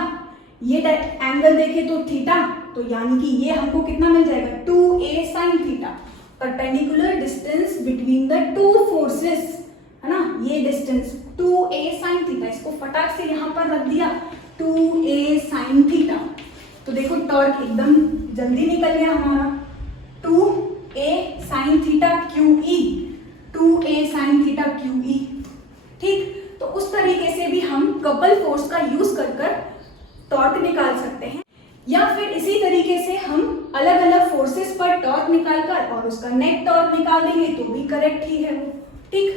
ये एंगल देखे तो थीटा, तो यानी कि ये हमको कितना मिल जाएगा, 2a sine theta. Perpendicular distance between the 2 forces, है ना, ये डिस्टेंस 2a साइन थीटा, इसको फटाक से यहाँ पर रख दिया 2a sin थीटा। तो देखो टॉर्क एकदम जल्दी निकल गया हमारा, 2a sin theta QE, 2a sin theta QE। ठीक, तो उस तरीके से भी हम कपल फोर्स का यूज कर कर टॉर्क निकाल सकते हैं, या फिर इसी तरीके से हम अलग अलग फोर्सेस पर टॉर्क निकालकर और उसका नेट टॉर्क निकाल देंगे तो भी करेक्ट ही है वो। ठीक,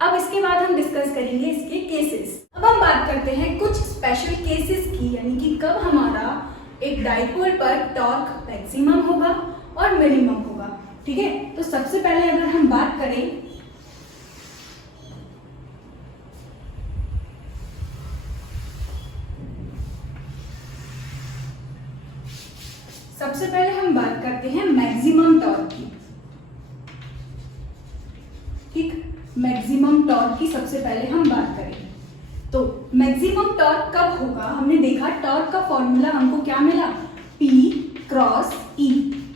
अब इसके बाद हम डिस्कस करेंगे इसके केसेस। अब हम बात करते हैं कुछ स्पेशल केसेस की, यानी कि कब हमारा एक डाइपोल पर टॉर्क मैक्सिमम होगा और मिनिमम होगा। ठीक है, तो सबसे पहले अगर हम बात करें करते हैं मैक्सिमम टॉर्क की। ठीक, मैक्सिमम टॉर्क की सबसे पहले हम बात करें तो मैक्सिमम टॉर्क कब होगा। हमने देखा टॉर्क का फॉर्मूला हमको क्या मिला, P क्रॉस E,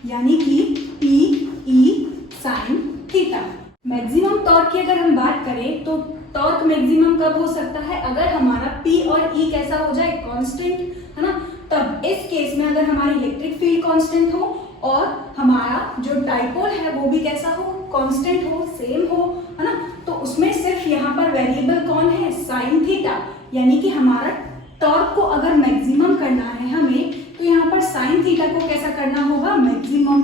यानी कि PE sin theta. Maximum torque की अगर हम बात करें तो टॉर्क मैक्सिमम कब हो सकता है, अगर हमारा P और E कैसा हो जाए, कांस्टेंट, है ना। तब इस केस में अगर हमारी इलेक्ट्रिक फील्ड कांस्टेंट हो और हमारा जो डाइपोल है वो भी कैसा हो, कांस्टेंट हो, सेम हो, है ना, तो उसमें सिर्फ यहाँ पर वेरिएबल कौन है, साइन थीटा। यानी कि हमारा टॉर्क को अगर मैक्सिमम करना है हमें, तो यहाँ पर साइन थीटा को कैसा करना होगा, मैक्सिमम।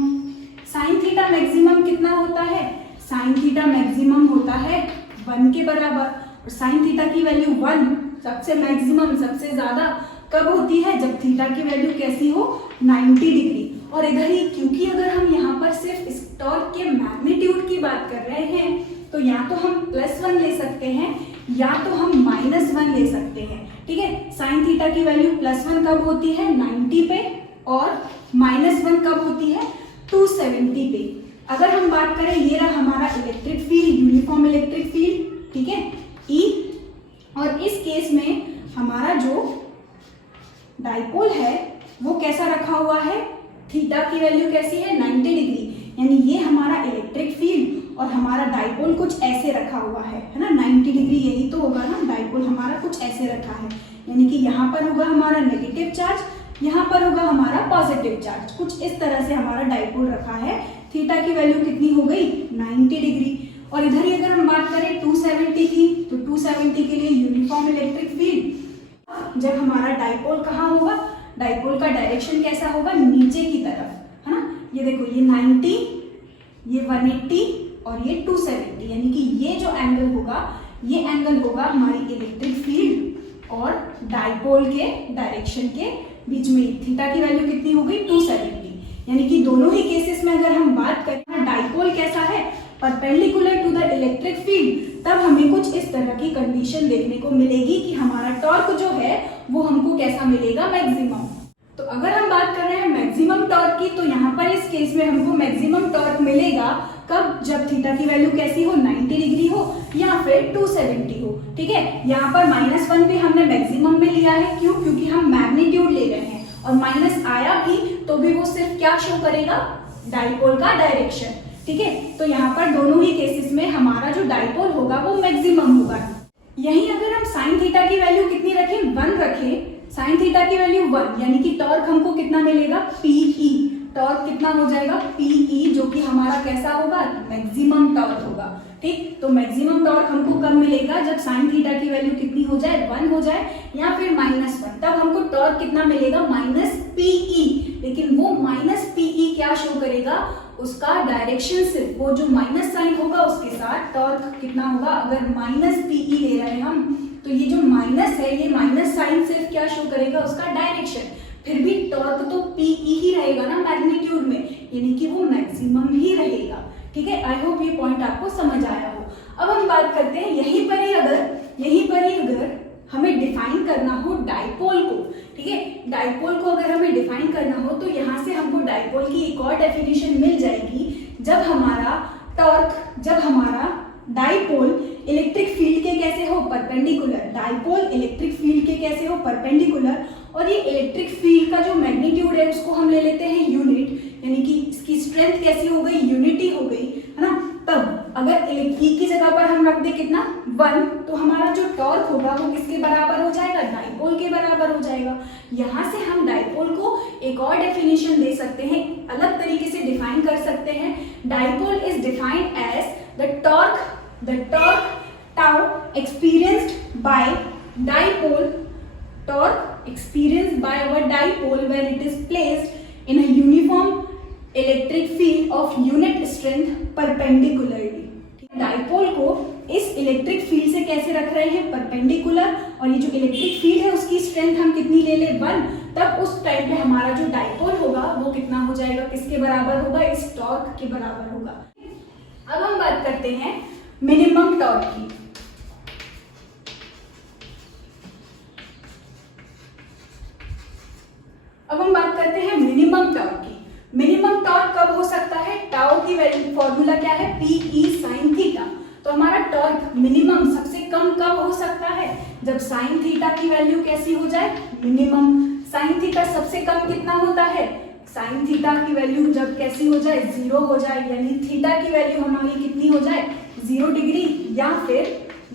साइन थीटा मैक्सिमम कितना होता है, साइन थीटा मैक्सिमम होता है 1 के बराबर, और साइन थीटा की वैल्यू 1 सबसे मैक्सिमम, सबसे ज्यादा कब होती है, जब थीटा की वैल्यू कैसी हो, 90 डिग्री। और इधर ही क्योंकि अगर हम यहाँ पर सिर्फ इस टॉर्क के मैग्नीट्यूड की बात कर रहे हैं, तो या तो हम +1 ले सकते हैं या तो हम -1 ले सकते हैं। ठीक है, साइन थीटा की वैल्यू +1 कब होती है, 90 पे, और -1 कब होती है, 270 पे। अगर हम बात करें, ये रहा हमारा electric field, uniform electric field, ठीक है, E, और इस केस में हमारा जो डाइपोल है वो कैसा रखा हुआ है, थीटा की वैल्यू कैसी है, 90 डिग्री। यानी ये हमारा इलेक्ट्रिक फील्ड और हमारा डाइपोल कुछ ऐसे रखा हुआ है ना, 90 डिग्री, यही तो होगा ना, डाइपोल हमारा कुछ ऐसे रखा है। यानी कि यहाँ पर होगा हमारा नेगेटिव चार्ज, यहाँ पर होगा हमारा पॉजिटिव चार्ज, कुछ इस तरह से हमारा डाइपोल रखा है। थीटा की वैल्यू कितनी हो गई, 90 डिग्री। और इधर ही अगर हम बात करें 270 की, तो 270 के लिए यूनिफॉर्म इलेक्ट्रिक फील्ड, जब हमारा डाइपोल कहाँ होगा, डाइपोल का डायरेक्शन कैसा होगा, नीचे की तरफ, है ना। ये देखो, ये 90, ये 180 और ये 270, यानी कि ये जो एंगल होगा, ये एंगल होगा हमारी इलेक्ट्रिक फील्ड और डाइपोल के डायरेक्शन के बीच में। थीटा की वैल्यू कितनी हो गई, 270। यानी कि दोनों ही केसेस में अगर हम बात करें डाइपोल कैसा है, perpendicular to the electric field, तब हमें कुछ इस तरह की कंडीशन देखने को मिलेगी कि हमारा टॉर्क जो है वो हमको कैसा मिलेगा, मैक्सिमम। तो अगर हम बात कर रहे हैं मैक्सिमम टॉर्क की, तो यहाँ पर इस केस में हमको मैक्सिमम टॉर्क मिलेगा कब, जब थीटा की वैल्यू कैसी हो, 90 डिग्री हो या फिर 270 हो। ठीक है, यहाँ पर -1 भी हमने मैक्सिमम में लिया है, क्यों, क्योंकि हम मैग्नीट्यूड ले रहे हैं, और माइनस आया भी तो भी वो सिर्फ क्या शो करेगा, डाइपोल का डायरेक्शन। ठीक है, तो यहाँ पर दोनों ही केसेस में हमारा जो डाइपोल होगा वो मैक्सिमम होगा। यही अगर हम साइन थीटा की वैल्यू कितनी रखें, 1 रखें, साइन थीटा की वैल्यू 1, यानी कि टॉर्क हमको कितना मिलेगा, PE, टॉर्क कितना हो जाएगा, PE, जो कि हमारा कैसा होगा, मैक्सिमम टॉर्क होगा। ठीक, तो मैक्सिमम टॉर्क हमको कब मिलेगा, जब साइन थीटा की वैल्यू कितनी हो जाए, 1 हो जाए या फिर -1, तब हमको टॉर्क कितना मिलेगा, -PE। लेकिन वो -PE क्या शो करेगा, उसका डायरेक्शन सिर्फ वो जो माइनस साइन होगा उसके साथ टॉर्क कितना होगा। अगर -PE ले रहे हैं हम, तो ये जो माइनस है, ये माइनस साइन सिर्फ क्या शो करेगा, उसका डायरेक्शन। फिर भी टॉर्क तो PE ही रहेगा ना मैग्नीट्यूड में, यानी कि वो मैक्सिमम ही रहेगा। ठीक है, आई होप ये पॉइंट आपको समझ आया हो। अब हम बात करते हैं यहीं पर ही अगर हमें डिफाइन करना हो डाइपोल को। ठीक है, डाइपोल को अगर हमें डिफाइन करना हो, तो यहाँ से हमको डाइपोल की एक और डेफिनेशन मिल जाएगी, जब हमारा डाइपोल इलेक्ट्रिक फील्ड के कैसे हो, परपेंडिकुलर। डाइपोल इलेक्ट्रिक फील्ड के कैसे हो, परपेंडिकुलर। और ये इलेक्ट्रिक फील्ड का जो मैग्नीट्यूड है उसको हम ले लेते हैं यूनिट, यानी कि इसकी स्ट्रेंथ कैसी हो गई, यूनिटी हो गई, है ना। तब अगर E की जगह पर हम रख दे कितना, 1, तो हमारा जो टॉर्क होगा वो किसके बराबर हो जाएगा, डाइपोल के बराबर हो जाएगा। यहाँ से हम डाइपोल को एक और डेफिनेशन दे सकते हैं, अलग तरीके से डिफाइन कर सकते हैं। Dipole is defined as the torque tau experienced by dipole, torque experienced by our dipole when it is placed in a uniform electric field of unit strength perpendicularly। Dipole को इस इलेक्ट्रिक फील्ड से कैसे रख रहे हैं, perpendicular, और ये जो इलेक्ट्रिक फील्ड है उसकी स्ट्रेंथ हम कितनी ले ले, 1, तब उस टाइम पे हमारा जो डाइपोल होगा वो कितना हो जाएगा, किसके बराबर होगा, इस टॉर्क के बराबर होगा। अब हम बात करते हैं मिनिमम टॉर्क की। अब हम बात करते हैं मिनिमम टॉर्क की। मिनिमम टॉर्क कब हो सकता है, टाउ की वैल्यू फॉर्मूला क्या है, PE sin थीटा। तो हमारा टॉर्क मिनिमम सबसे कम कब हो सकता है, जब साइन थीटा की वैल्यू कैसी हो जाए, मिनिमम। साइन थीटा सबसे कम कितना होता है, साइन थीटा की वैल्यू जब कैसी हो जाए, 0 हो जाए, यानी थीटा की वैल्यू हमारी कितनी हो जाए, 0 डिग्री या फिर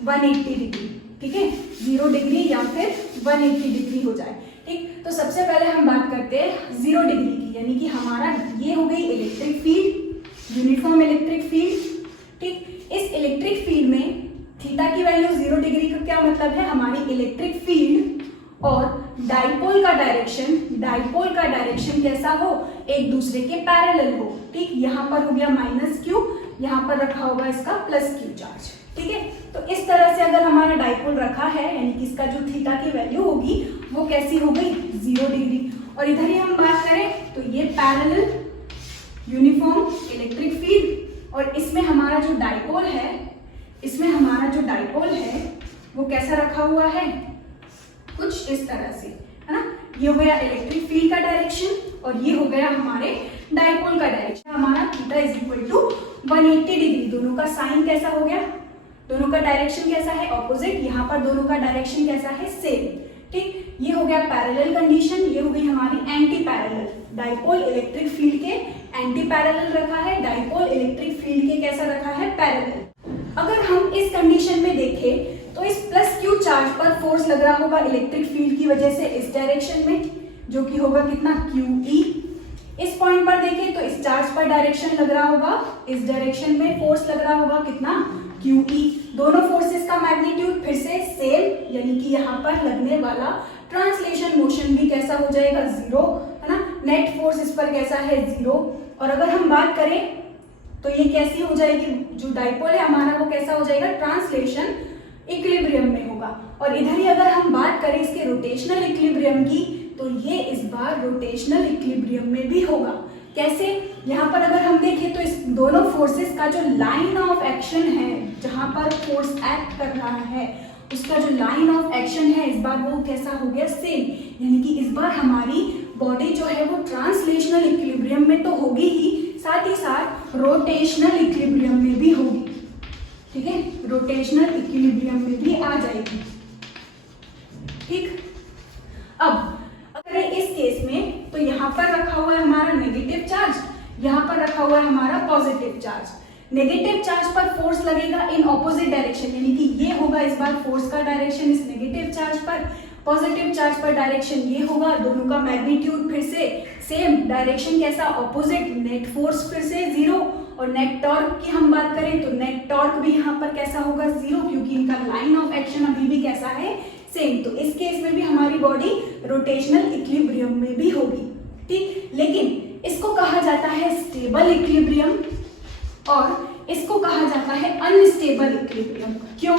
180 डिग्री। ठीक है, 0 डिग्री या फिर 180 डिग्री हो जाए। ठीक, तो सबसे पहले हम बात करते हैं 0 डिग्री की, यानी कि हमारा ये हो गई electric field, uniform electric field. ठीक, इस इलेक्ट्रिक फील्ड में थीटा की वैल्यू 0 डिग्री का क्या मतलब है, हमारी इलेक्ट्रिक फील्ड और डाइपोल का डायरेक्शन कैसा हो, एक दूसरे के पैरेलल हो। ठीक, यहाँ पर हो गया -q, यहाँ पर रखा होगा इसका +q चार्ज। ठीक है, तो इस तरह से अगर हमारा डाइपोल रखा है, यानी कि इसका जो थीटा की वैल्यू होगी वो कैसी हो गई, 0 डिग्री। और इधर ही हम बात करें तो ये पैरेलल यूनिफॉर्म इलेक्ट्रिक फील्ड, और इसमें हमारा जो डाइपोल है वो कैसा रखा हुआ है, कुछ इस तरह से, है ना। ये हो गया इलेक्ट्रिक फील्ड का डायरेक्शन और ये हो गया हमारे डाइपोल का डायरेक्शन। हमारा थीटा = 180 डिग्री। दोनों का साइन कैसा हो गया, दोनों का डायरेक्शन कैसा है, ऑपोजिट। यहाँ पर दोनों का डायरेक्शन कैसा है, सेम। ठीक, ये हो गया पैरेलल कंडीशन। ये हो गई हमारी anti parallel. Dipole electric field के एंटी पैरेलल रखा है, डाइपोल इलेक्ट्रिक फील्ड के कैसा रखा है, पैरेलल। अगर हम इस कंडीशन में देखें तो इस +q चार्ज पर फोर्स लग रहा होगा इलेक्ट्रिक फील्ड की वजह से इस डायरेक्शन में, जो कि होगा कितना, QE। इस पॉइंट पर देखें तो इस चार्ज पर डायरेक्शन लग रहा होगा, इस डायरेक्शन में फोर्स लग रहा होगा कितना, QE। दोनों फोर्सेस का मैग्नीट्यूड फिर से सेम, यानी कि यहाँ पर लगने वाला ट्रांसलेशन मोशन भी कैसा हो जाएगा, 0, है ना। नेट फोर्स इस पर कैसा है, 0। और अगर हम बात करें तो ये कैसी हो जाएगी, जो डाइपोल है हमारा वो कैसा हो जाएगा, ट्रांसलेशन इक्विलिब्रियम में होगा। और इधर ही अगर हम बात करें इसके रोटेशनल इक्विलिब्रियम की, तो ये इस बार रोटेशनल इक्विलिब्रियम में भी होगा। कैसे, यहाँ पर अगर हम देखें तो इस दोनों फोर्सेस का जो लाइन ऑफ एक्शन है, जहाँ पर फोर्स एक्ट कर रहा है, उसका जो लाइन ऑफ एक्शन है इस बार वो कैसा हो गया, सेम। यानी कि इस बार हमारी बॉडी जो है वो ट्रांसलेशनल इक्विलिब्रियम में तो होगी ही, साथ ही साथ रोटेशनल इक्विलिब्रियम में भी होगी। ठीक है, रोटेशनल इक्विलिब्रियम में भी आ जाएगी। ठीक, अब अगर इस केस में तो यहाँ पर रखा हुआ है हमारा नेगेटिव चार्ज, यहाँ पर रखा हुआ है हमारा पॉजिटिव चार्ज। नेगेटिव चार्ज पर फोर्स लगेगा इन ऑपोजिट डायरेक्शन, यानी कि ये होगा इस बार फोर्स का डायरेक्शन इस नेगेटिव चार्ज पर, पॉजिटिव चार्ज पर डायरेक्शन ये होगा। दोनों का मैग्नीट्यूड फिर से सेम, डायरेक्शन कैसा, ऑपोजिट। नेट फोर्स फिर से 0, और नेट टॉर्क की हम बात करें तो नेट टॉर्क भी यहाँ पर कैसा होगा, 0, क्योंकि इनका लाइन ऑफ एक्शन अभी भी कैसा है, सेम। तो इस केस में भी हमारी बॉडी रोटेशनल इक्विलिब्रियम में भी होगी। ठीक, लेकिन इसको कहा जाता है स्टेबल इक्विलिब्रियम और इसको कहा जाता है अनस्टेबल इक्विलिब्रियम। क्यों?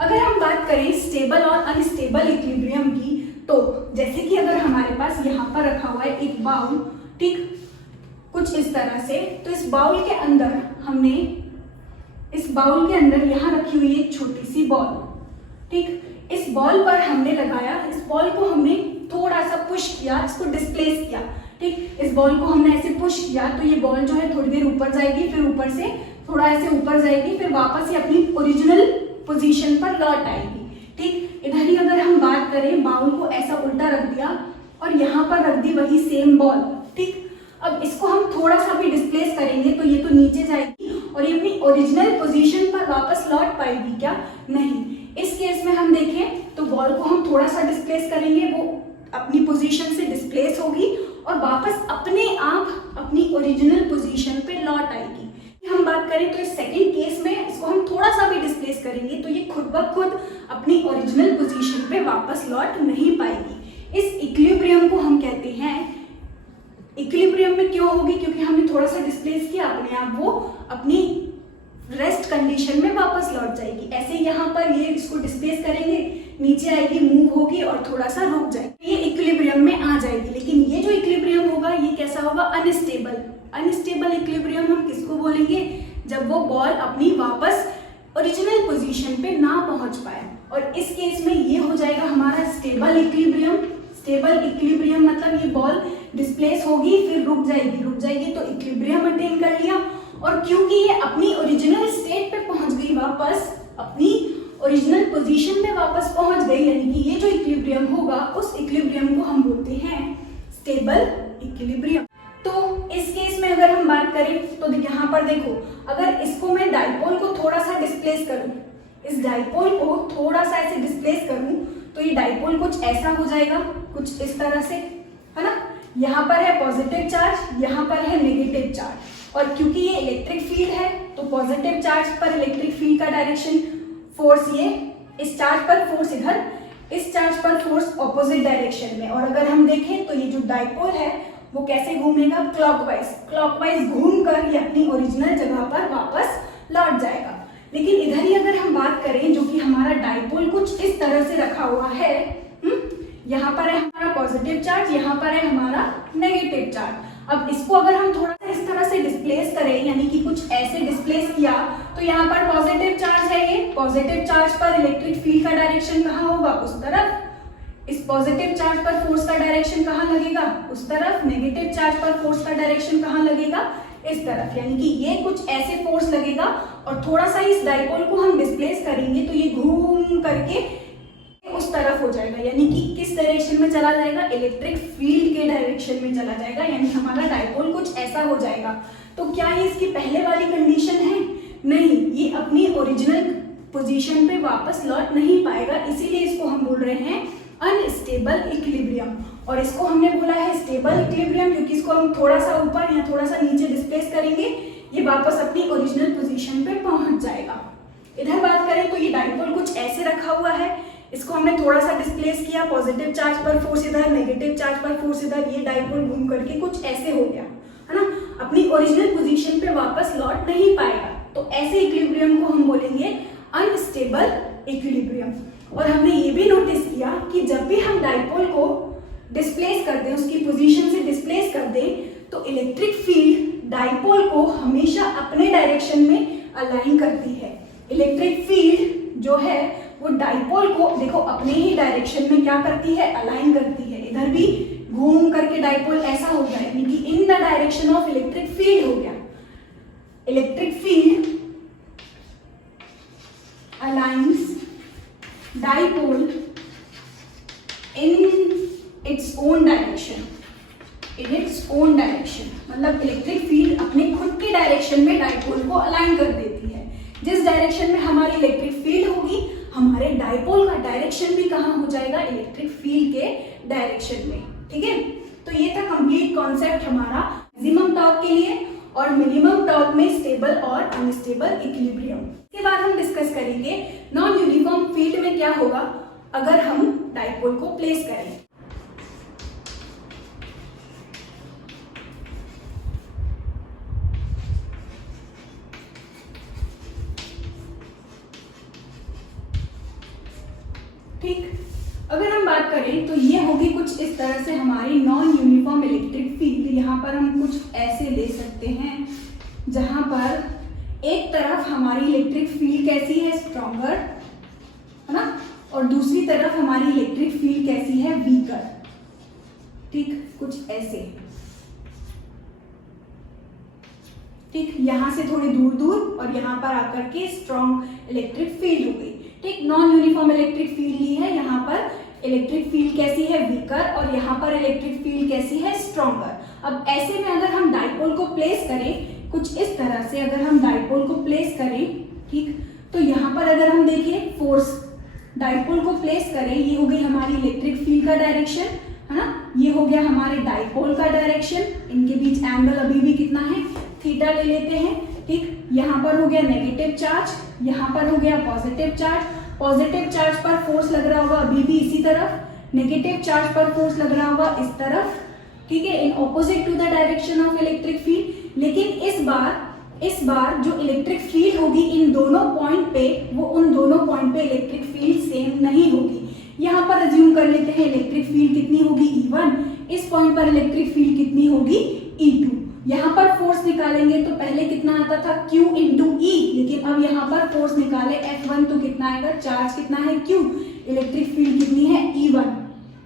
अगर हम बात करें स्टेबल और अनस्टेबल इक्विलिब्रियम की, तो जैसे कि अगर हमारे पास यहाँ पर रखा हुआ है एक बाउल, ठीक, कुछ इस तरह से, तो इस बाउल के अंदर यहाँ रखी हुई एक छोटी सी बॉल। ठीक, इस बॉल पर हमने लगाया, इस बॉल को हमने थोड़ा सा पुश किया, इसको डिस्प्लेस किया। ठीक, इस बॉल को हमने ऐसे पुश किया तो ये बॉल जो है थोड़ी देर ऊपर जाएगी, फिर ऊपर से थोड़ा ऐसे ऊपर जाएगी, फिर वापस से अपनी ओरिजिनल पोजीशन पर लौट आएगी। ठीक, इधर ही अगर हम बात करें, बाउल को ऐसा उल्टा रख दिया और यहाँ पर रख दी वही सेम बॉल। ठीक, अब इसको हम थोड़ा सा भी डिस्प्लेस करेंगे तो ये तो नीचे जाएगी और ये अपनी ओरिजिनल पोजीशन पर वापस लौट पाएगी क्या? नहीं। इस केस में हम देखें तो बॉल को हम थोड़ा सा डिस्प्लेस करेंगे, वो अपनी पोजीशन से डिस्प्लेस होगी और वापस अपने आप अपनी ओरिजिनल पोजीशन पे लौट आएगी। हम बात करें तो इस सेकंड केस में इसको हम थोड़ा सा भी डिस्प्लेस करेंगे तो ये खुद ब खुद अपनी ओरिजिनल पोजीशन पे वापस लौट नहीं पाएगी। इस इक्विलिब्रियम को हम कहते हैं, इक्विलिब्रियम में क्यों होगी, क्योंकि हमने थोड़ा सा डिस्प्लेस किया, अपने आप वो अपनी रेस्ट कंडीशन में वापस लौट जाएगी। ऐसे यहाँ पर ये इसको डिस्प्लेस करेंगे, नीचे आएगी, मूव होगी और थोड़ा सा रुक जाएगी, ये इक्विलिब्रियम में आ जाएगी। लेकिन ये जो इक्विलिब्रियम होगा ये कैसा होगा, अनस्टेबल। अनस्टेबल इक्विलिब्रियम हम किसको बोलेंगे, जब वो बॉल अपनी वापस ओरिजिनल पोजीशन पे ना पहुंच पाए। और इस केस में ये हो जाएगा हमारा स्टेबल इक्विलिब्रियम। स्टेबल इक्विलिब्रियम मतलब ये बॉल डिस्प्लेस होगी फिर रुक जाएगी तो इक्विलिब्रियम अटेन कर लिया। और क्योंकि ये अपनी ओरिजिनल स्टेट पे पहुंच गई, वापस अपनी ओरिजिनल पोजीशन पे वापस पहुंच गई, यानी कि ये जो इक्विलिब्रियम होगा उस इक्विलिब्रियम को हम बोलते हैं स्टेबल इक्विलिब्रियम। तो इस केस में अगर हम बात करें तो यहाँ पर देखो, अगर इसको मैं डाइपोल को थोड़ा सा डिस्प्लेस करूं, इस डाइपोल को थोड़ा सा ऐसे डिस्प्लेस करूं तो ये डाइपोल कुछ ऐसा हो जाएगा, कुछ इस तरह से, है ना। यहाँ पर है पॉजिटिव चार्ज, यहाँ पर है नेगेटिव चार्ज। और क्योंकि ये इलेक्ट्रिक फील्ड है तो पॉजिटिव चार्ज पर इलेक्ट्रिक फील्ड का डायरेक्शन, फोर्स ये, इस चार्ज पर फोर्स इधर, इस चार्ज पर फोर्स ऑपोजिट डायरेक्शन में। और अगर हम देखें तो ये जो डाइपोल है वो कैसे घूमेगा, क्लॉकवाइज घूम कर ये अपनी ओरिजिनल जगह पर वापस लौट जाएगा। लेकिन इधर ही अगर हम बात करें, जो कि हमारा डाइपोल कुछ इस तरह से रखा हुआ है, यहाँ पर है हमारा पॉजिटिव चार्ज, यहाँ पर है हमारा नेगेटिव चार्ज। अब इसको अगर हम थोड़ा सा इस तरह से डिस्प्लेस करें, यानी कि कुछ ऐसे डिस्प्लेस किया, तो यहाँ पर पॉजिटिव चार्ज है, ये पॉजिटिव चार्ज पर इलेक्ट्रिक फील्ड का डायरेक्शन कहाँ होगा, उस तरफ। इस पॉजिटिव चार्ज पर फोर्स का डायरेक्शन कहाँ लगेगा, उस तरफ। नेगेटिव चार्ज पर फोर्स का डायरेक्शन कहाँ लगेगा, इस तरफ। यानी कि ये कुछ ऐसे फोर्स लगेगा और थोड़ा सा इस डाइपोल को हम डिस्प्लेस करेंगे तो ये घूम करके उस तरफ हो जाएगा, यानी कि किस डायरेक्शन में चला जाएगा, इलेक्ट्रिक फील्ड के डायरेक्शन में चला जाएगा, यानी हमारा डाइपोल कुछ ऐसा हो जाएगा। तो क्या ये इसकी पहले वाली कंडीशन है, नहीं, ये अपनी ओरिजिनल पोजीशन पे वापस लौट नहीं पाएगा, इसीलिए इसको हम बोल रहे हैं अनस्टेबल इक्विलिब्रियम। और इसको हमने बोला है स्टेबल इक्विलिब्रियम क्योंकि इसको हम थोड़ा सा ऊपर या थोड़ा सा नीचे डिस्प्लेस करेंगे, ये वापस अपनी ओरिजिनल पोजीशन पे पहुंच जाएगा। इधर बात करें तो ये डाइपोल कुछ ऐसे रखा हुआ है, इसको हमने थोड़ा सा डिस्प्लेस किया, पॉजिटिव चार्ज पर फोर्स इधर, नेगेटिव चार्ज पर फोर्स इधर, ये डाइपोल घूम करके कुछ ऐसे हो गया, है ना, अपनी ओरिजिनल पोजीशन पे वापस लौट नहीं पाएगा। तो ऐसे इक्विलिब्रियम को हम बोलेंगे अनस्टेबल इक्विलिब्रियम। और हमने ये भी नोटिस किया कि जब भी हम डाइपोल को डिस्प्लेस कर दें, उसकी पोजीशन से डिस्प्लेस कर दें, तो इलेक्ट्रिक फील्ड डाइपोल को हमेशा अपने डायरेक्शन में अलाइन करती है। इलेक्ट्रिक फील्ड जो है वो डाइपोल को देखो अपने ही डायरेक्शन में क्या करती है, अलाइन करती है। इधर भी घूम करके डाइपोल ऐसा हो गया, यानी कि in the direction of electric field हो गया। Electric field aligns dipole in its own direction, in its own direction मतलब इलेक्ट्रिक फील्ड अपने खुद के डायरेक्शन में डाइपोल को अलाइन कर देती है। जिस डायरेक्शन में हमारी इलेक्ट्रिक फील्ड होगी, हमारे डाइपोल का डायरेक्शन भी कहाँ हो जाएगा, इलेक्ट्रिक फील्ड के डायरेक्शन में। ठीक है, तो ये था कंप्लीट कॉन्सेप्ट हमारा मैक्सिमम टॉर्क के लिए और मिनिमम टॉर्क में स्टेबल और अनस्टेबल इक्विलिब्रियम। इसके बाद हम डिस्कस करेंगे नॉन यूनिफॉर्म फील्ड में क्या होगा अगर हम डाइपोल को प्लेस करें। ठीक, अगर हम बात करें तो ये होगी कुछ इस तरह से हमारी नॉन यूनिफॉर्म इलेक्ट्रिक फील्ड। यहाँ पर हम कुछ ऐसे ले सकते हैं जहां पर एक तरफ हमारी इलेक्ट्रिक फील्ड कैसी है, स्ट्रॉन्गर, है ना, और दूसरी तरफ हमारी इलेक्ट्रिक फील्ड कैसी है, वीकर। ठीक, कुछ ऐसे। ठीक, यहां से थोड़ी दूर दूर और यहाँ पर आकर के स्ट्रॉन्ग इलेक्ट्रिक फील्ड हो गई। ठीक, नॉन यूनिफॉर्म इलेक्ट्रिक फील्ड ली है, यहाँ पर इलेक्ट्रिक फील्ड कैसी है, वीकर, और यहाँ पर इलेक्ट्रिक फील्ड कैसी है, स्ट्रॉन्गर। अब ऐसे में अगर हम डाइपोल को प्लेस करें कुछ इस तरह से, अगर हम डाइपोल को प्लेस करें, ठीक, तो यहाँ पर अगर हम देखें फोर्स डाइपोल को प्लेस करें, ये हो गई हमारी इलेक्ट्रिक फील्ड का डायरेक्शन, है ना, ये हो गया हमारे डाइपोल का डायरेक्शन, इनके बीच एंगल अभी भी कितना है, थीटा ले लेते हैं, ठीक। यहाँ पर हो गया नेगेटिव चार्ज, यहाँ पर हो गया पॉजिटिव चार्ज, पॉजिटिव चार्ज पर फोर्स लग रहा होगा अभी भी इसी तरफ, नेगेटिव चार्ज पर फोर्स लग रहा होगा इस तरफ, ठीक है, in opposite to the direction of electric field. लेकिन इस बार जो इलेक्ट्रिक फील्ड होगी इन दोनों पॉइंट पे, वो उन दोनों पॉइंट पे इलेक्ट्रिक फील्ड सेम नहीं होगी। यहाँ पर अज्यूम कर लेते हैं इलेक्ट्रिक फील्ड कितनी होगी E1, इस पॉइंट पर इलेक्ट्रिक फील्ड कितनी होगी E2। यहाँ पर फोर्स निकालेंगे तो पहले कितना आता था Q इंटू E, लेकिन अब यहाँ पर फोर्स निकाले F1 तो कितना आएगा, चार्ज कितना है Q, इलेक्ट्रिक फील्ड कितनी है E1,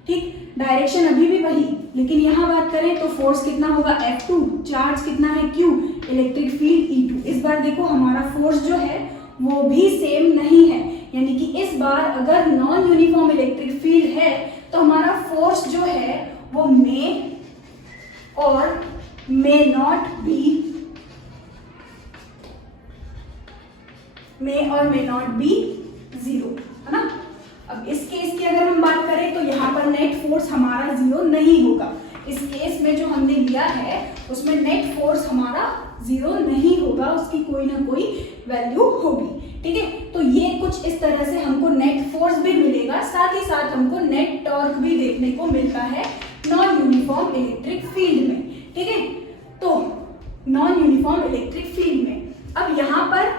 ठीक। डायरेक्शन अभी भी वही, लेकिन यहाँ बात करें तो फोर्स कितना होगा F2, चार्ज कितना है Q, इलेक्ट्रिक फील्ड E2। इस बार देखो हमारा फोर्स जो है वो भी सेम नहीं है, यानी कि इस बार अगर नॉन यूनिफॉर्म इलेक्ट्रिक फील्ड है तो हमारा फोर्स जो है वो मे और मे नॉट बी जीरो, है ना। अब इस केस की अगर हम बात करें तो यहाँ पर नेट फोर्स हमारा जीरो नहीं होगा। इस केस में जो हमने लिया है उसमें नेट फोर्स हमारा जीरो नहीं होगा, उसकी कोई ना कोई वैल्यू होगी, ठीक है। तो ये कुछ इस तरह से हमको नेट फोर्स भी मिलेगा, साथ ही साथ हमको नेट टॉर्क भी देखने को मिलता है नॉन यूनिफॉर्म इलेक्ट्रिक फील्ड में, ठीक है। तो नॉन यूनिफॉर्म इलेक्ट्रिक फील्ड में अब यहाँ पर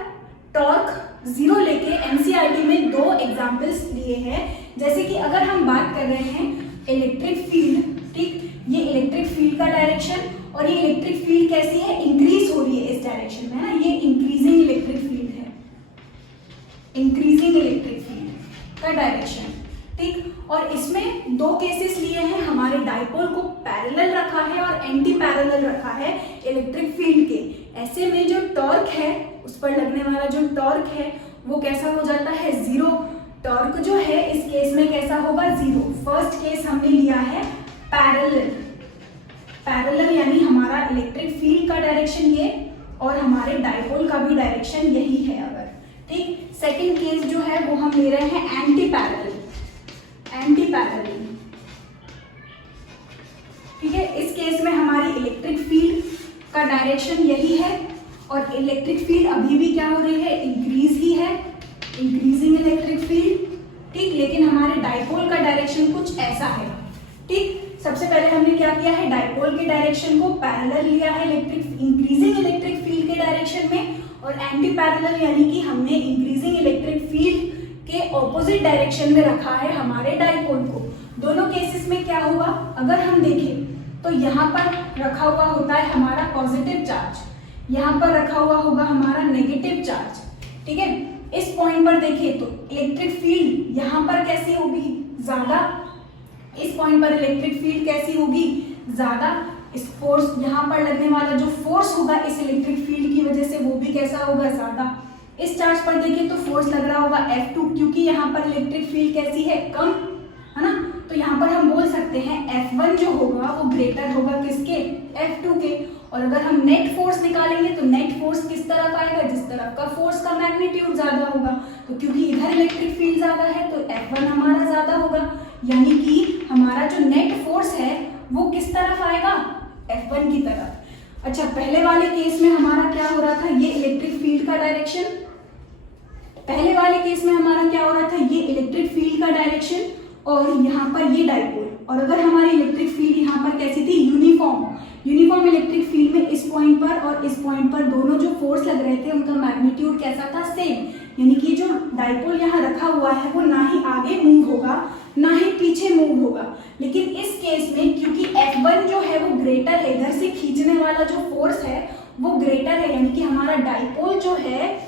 टॉर्क जीरो लेके एनसीईआरटी में दो एग्जाम्पल्स लिए हैं। जैसे कि अगर हम बात कर रहे हैं इलेक्ट्रिक फील्ड, ठीक, ये इलेक्ट्रिक फील्ड का डायरेक्शन, और ये इलेक्ट्रिक फील्ड कैसी है, इंक्रीज हो रही है इस डायरेक्शन में, ना, ये इंक्रीजिंग इलेक्ट्रिक फील्ड है, इंक्रीजिंग इलेक्ट्रिक फील्ड का डायरेक्शन, ठीक। और इसमें दो केसेस लिए हैं, हमारे डाइपोल को पैरेलल रखा है और एंटी पैरेलल रखा है इलेक्ट्रिक फील्ड के। ऐसे में जो टॉर्क है, उस पर लगने वाला जो टॉर्क है वो कैसा हो जाता है, जीरो। टॉर्क जो है इस केस में कैसा होगा, जीरो। फर्स्ट केस हमने लिया है पैरेलल, पैरेलल यानी हमारा इलेक्ट्रिक फील्ड का डायरेक्शन ये और हमारे डाइपोल का भी डायरेक्शन यही है अगर, ठीक। सेकंड केस जो है वो हम ले रहे हैं एंटी पैरेलल, एंटी पैरेलल, ठीक है। इस केस में हमारी इलेक्ट्रिक फील्ड का डायरेक्शन यही है और इलेक्ट्रिक फील्ड अभी भी क्या हो रही है, इंक्रीज ही है, इंक्रीजिंग इलेक्ट्रिक फील्ड, ठीक। लेकिन हमारे डाइपोल का डायरेक्शन कुछ ऐसा है, ठीक। सबसे पहले हमने क्या किया है, डाइपोल के डायरेक्शन को पैरेलल लिया है इलेक्ट्रिक इंक्रीजिंग इलेक्ट्रिक फील्ड के डायरेक्शन में, और एंटी पैरेलल यानी कि हमने इंक्रीजिंग इलेक्ट्रिक फील्ड के ऑपोजिट डायरेक्शन में रखा है हमारे डाइपोल को। दोनों केसेस में क्या होगा, अगर हम देखें तो यहाँ पर रखा हुआ होता है हमारा पॉजिटिव चार्ज, यहाँ पर रखा हुआ होगा हमारा नेगेटिव चार्ज, ठीक है। इस पॉइंट पर देखिए तो इलेक्ट्रिक फील्ड यहाँ पर कैसी होगी, ज्यादा। इस पॉइंट पर इलेक्ट्रिक फील्ड कैसी होगी, ज्यादा। इस फोर्स यहाँ पर लगने वाला जो फोर्स होगा इस इलेक्ट्रिक फील्ड की वजह से वो भी कैसा होगा, ज्यादा। इस चार्ज पर देखिए तो फोर्स लग रहा होगा F2, क्योंकि यहाँ पर इलेक्ट्रिक फील्ड कैसी है, कम, है ना। तो यहाँ पर हम बोल सकते हैं F1 जो होगा वो ग्रेटर होगा किसके, F2 के। और अगर हम नेट फोर्स निकालेंगे तो नेट फोर्स किस तरफ आएगा, जिस तरफ का फोर्स का मैग्नीट्यूड ज्यादा होगा। तो क्योंकि इधर इलेक्ट्रिक फील्ड ज्यादा है तो F1 हमारा ज्यादा होगा, यानी कि हमारा जो नेट फोर्स है वो किस तरफ आएगा, F1 की तरफ। अच्छा, पहले वाले केस में हमारा क्या हो रहा था, ये इलेक्ट्रिक फील्ड का डायरेक्शन, पहले वाले केस में हमारा क्या हो रहा था, ये इलेक्ट्रिक फील्ड का डायरेक्शन और यहाँ पर ये डाइपोल। और अगर हमारी इलेक्ट्रिक फील्ड यहाँ पर कैसी थी, यूनिफॉर्म, यूनिफॉर्म इलेक्ट्रिक फील्ड में इस पॉइंट पर और इस पॉइंट पर दोनों जो फोर्स लग रहे थे उनका मैग्नीट्यूड कैसा था, सेम। यानी कि जो डाइपोल यहाँ रखा हुआ है वो ना ही आगे मूव होगा ना ही पीछे मूव होगा। लेकिन इस केस में क्योंकि F1 जो है वो ग्रेटर है, इधर से खींचने वाला जो फोर्स है वो ग्रेटर है, यानी कि हमारा डाइपोल जो है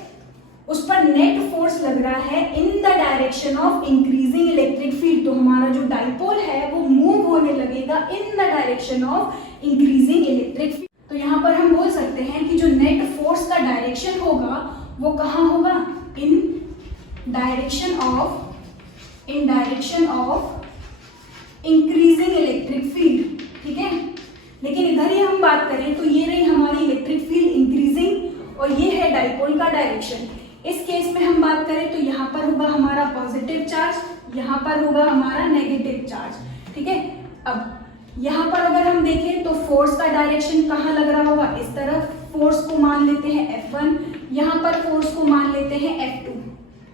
उस पर नेट फोर्स लग रहा है in the direction of increasing electric field. तो हमारा जो डाइपोल है वो मूव होने लगेगा इन the direction of increasing electric field. तो यहाँ पर हम बोल सकते हैं कि जो नेट फोर्स का डायरेक्शन होगा वो कहाँ होगा, इन direction of increasing electric field, ठीक है। लेकिन इधर ही हम बात करें तो ये रही हमारी इलेक्ट्रिक फील्ड इंक्रीजिंग और ये है डाइपोल का डायरेक्शन। इस केस में हम बात करें तो यहाँ पर होगा हमारा पॉजिटिव चार्ज, यहाँ पर होगा हमारा नेगेटिव चार्ज, ठीक है। अब यहाँ पर अगर हम देखें तो फोर्स का डायरेक्शन कहाँ लग रहा होगा, इस तरफ फोर्स को मान लेते हैं F1, यहाँ पर फोर्स को मान लेते हैं F2,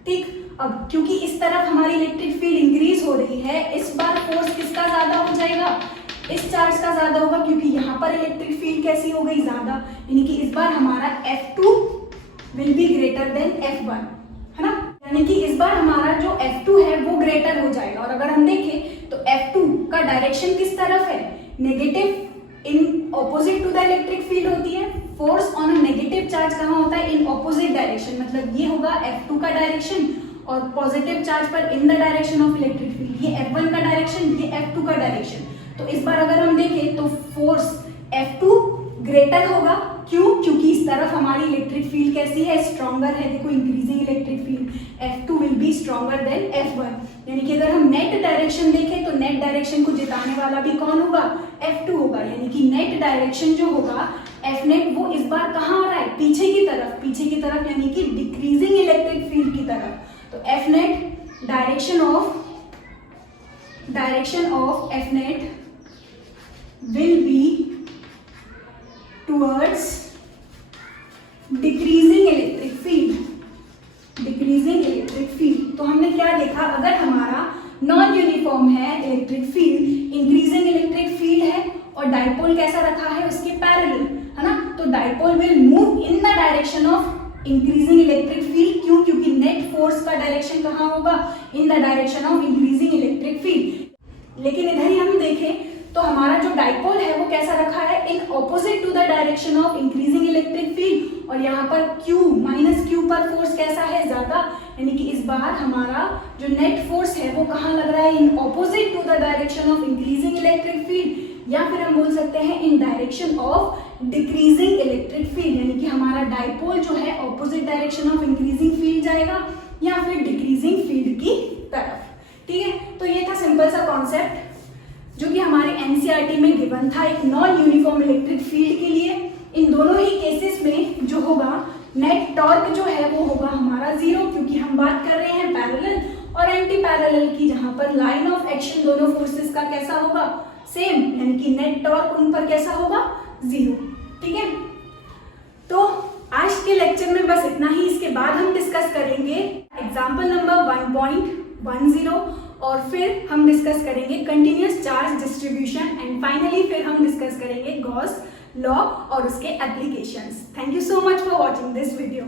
ठीक। अब क्योंकि इस तरफ हमारी इलेक्ट्रिक फील्ड इंक्रीज हो रही है, इस बार फोर्स किसका ज्यादा हो जाएगा, इस चार्ज का ज्यादा होगा, क्योंकि यहाँ पर इलेक्ट्रिक फील्ड कैसी हो गई, ज्यादा, यानी कि इस बार हमारा F2 will be greater than F1, है ना। यानी कि इस बार हमारा जो F2 है वो ग्रेटर हो जाएगा। और अगर हम देखें तो F2 का डायरेक्शन किस तरफ है, negative, in opposite to the electric field होती है। Force on a negative charge कहाँ होता है, इन ऑपोजिट डायरेक्शन, मतलब ये होगा F2 का डायरेक्शन और पॉजिटिव चार्ज पर इन the direction of electric field, ये F1 का डायरेक्शन, ये F2 का डायरेक्शन। तो इस बार अगर हम देखें तो फोर्स F2 ग्रेटर होगा, क्यों, क्योंकि इस तरफ हमारी इलेक्ट्रिक फील्ड कैसी है, स्ट्रॉन्गर है, देखो increasing electric field, F2 will be stronger than F1। यानी कि अगर हम नेट डायरेक्शन देखें तो नेट डायरेक्शन को जिताने वाला भी कौन होगा, F2 होगा। यानी कि नेट डायरेक्शन जो होगा F नेट वो इस बार कहाँ आ रहा है, पीछे की तरफ, पीछे की तरफ, यानी कि डिक्रीजिंग इलेक्ट्रिक फील्ड की तरफ। तो F net direction of F net will be towards decreasing electric field, decreasing electric field। तो हमने क्या देखा, अगर हमारा नॉन यूनिफॉर्म है electric field, increasing electric field है और डाइपोल कैसा रखा है उसके पैरेलल, है ना, तो dipole will move in the direction of increasing electric field, क्यों, क्योंकि नेट फोर्स का डायरेक्शन कहाँ होगा, इन the direction of increasing electric field. लेकिन इधर ही हम देखें तो हमारा जो डाइपोल है वो कैसा रखा है, in opposite to the direction of increasing electric field, और यहाँ पर Q माइनस Q पर फोर्स कैसा है, ज्यादा, यानी कि इस बार हमारा जो नेट फोर्स है वो कहाँ लग रहा है, in opposite to the direction of increasing electric field, या फिर हम बोल सकते हैं in direction of decreasing electric field. यानी कि हमारा डाइपोल जो है opposite direction of increasing field जाएगा या फिर डिक्रीजिंग फील्ड की तरफ, ठीक है। तो ये था सिंपल सा कॉन्सेप्ट जो कि हमारे एनसीईआरटी में गिवन था एक नॉन यूनिफॉर्म इलेक्ट्रिक फील्ड के लिए। इन दोनों ही केसेस में जो होगा नेट टॉर्क जो है वो होगा हमारा 0, क्योंकि हम बात कर रहे हैं पैरेलल और एंटी पैरेलल की, जहां पर लाइन ऑफ एक्शन दोनों फोर्सेस का कैसा होगा, सेम, यानी कि नेट टॉर्क उन पर कैसा होगा, 0, ठीक है। तो आज के लेक्चर में बस इतना ही। इसके बाद हम डिस्कस करेंगे एग्जाम्पल नंबर 1.10 और फिर हम डिस्कस करेंगे continuous charge distribution and finally फिर हम डिस्कस करेंगे गॉस लॉ और उसके applications. Thank you so much for watching this video.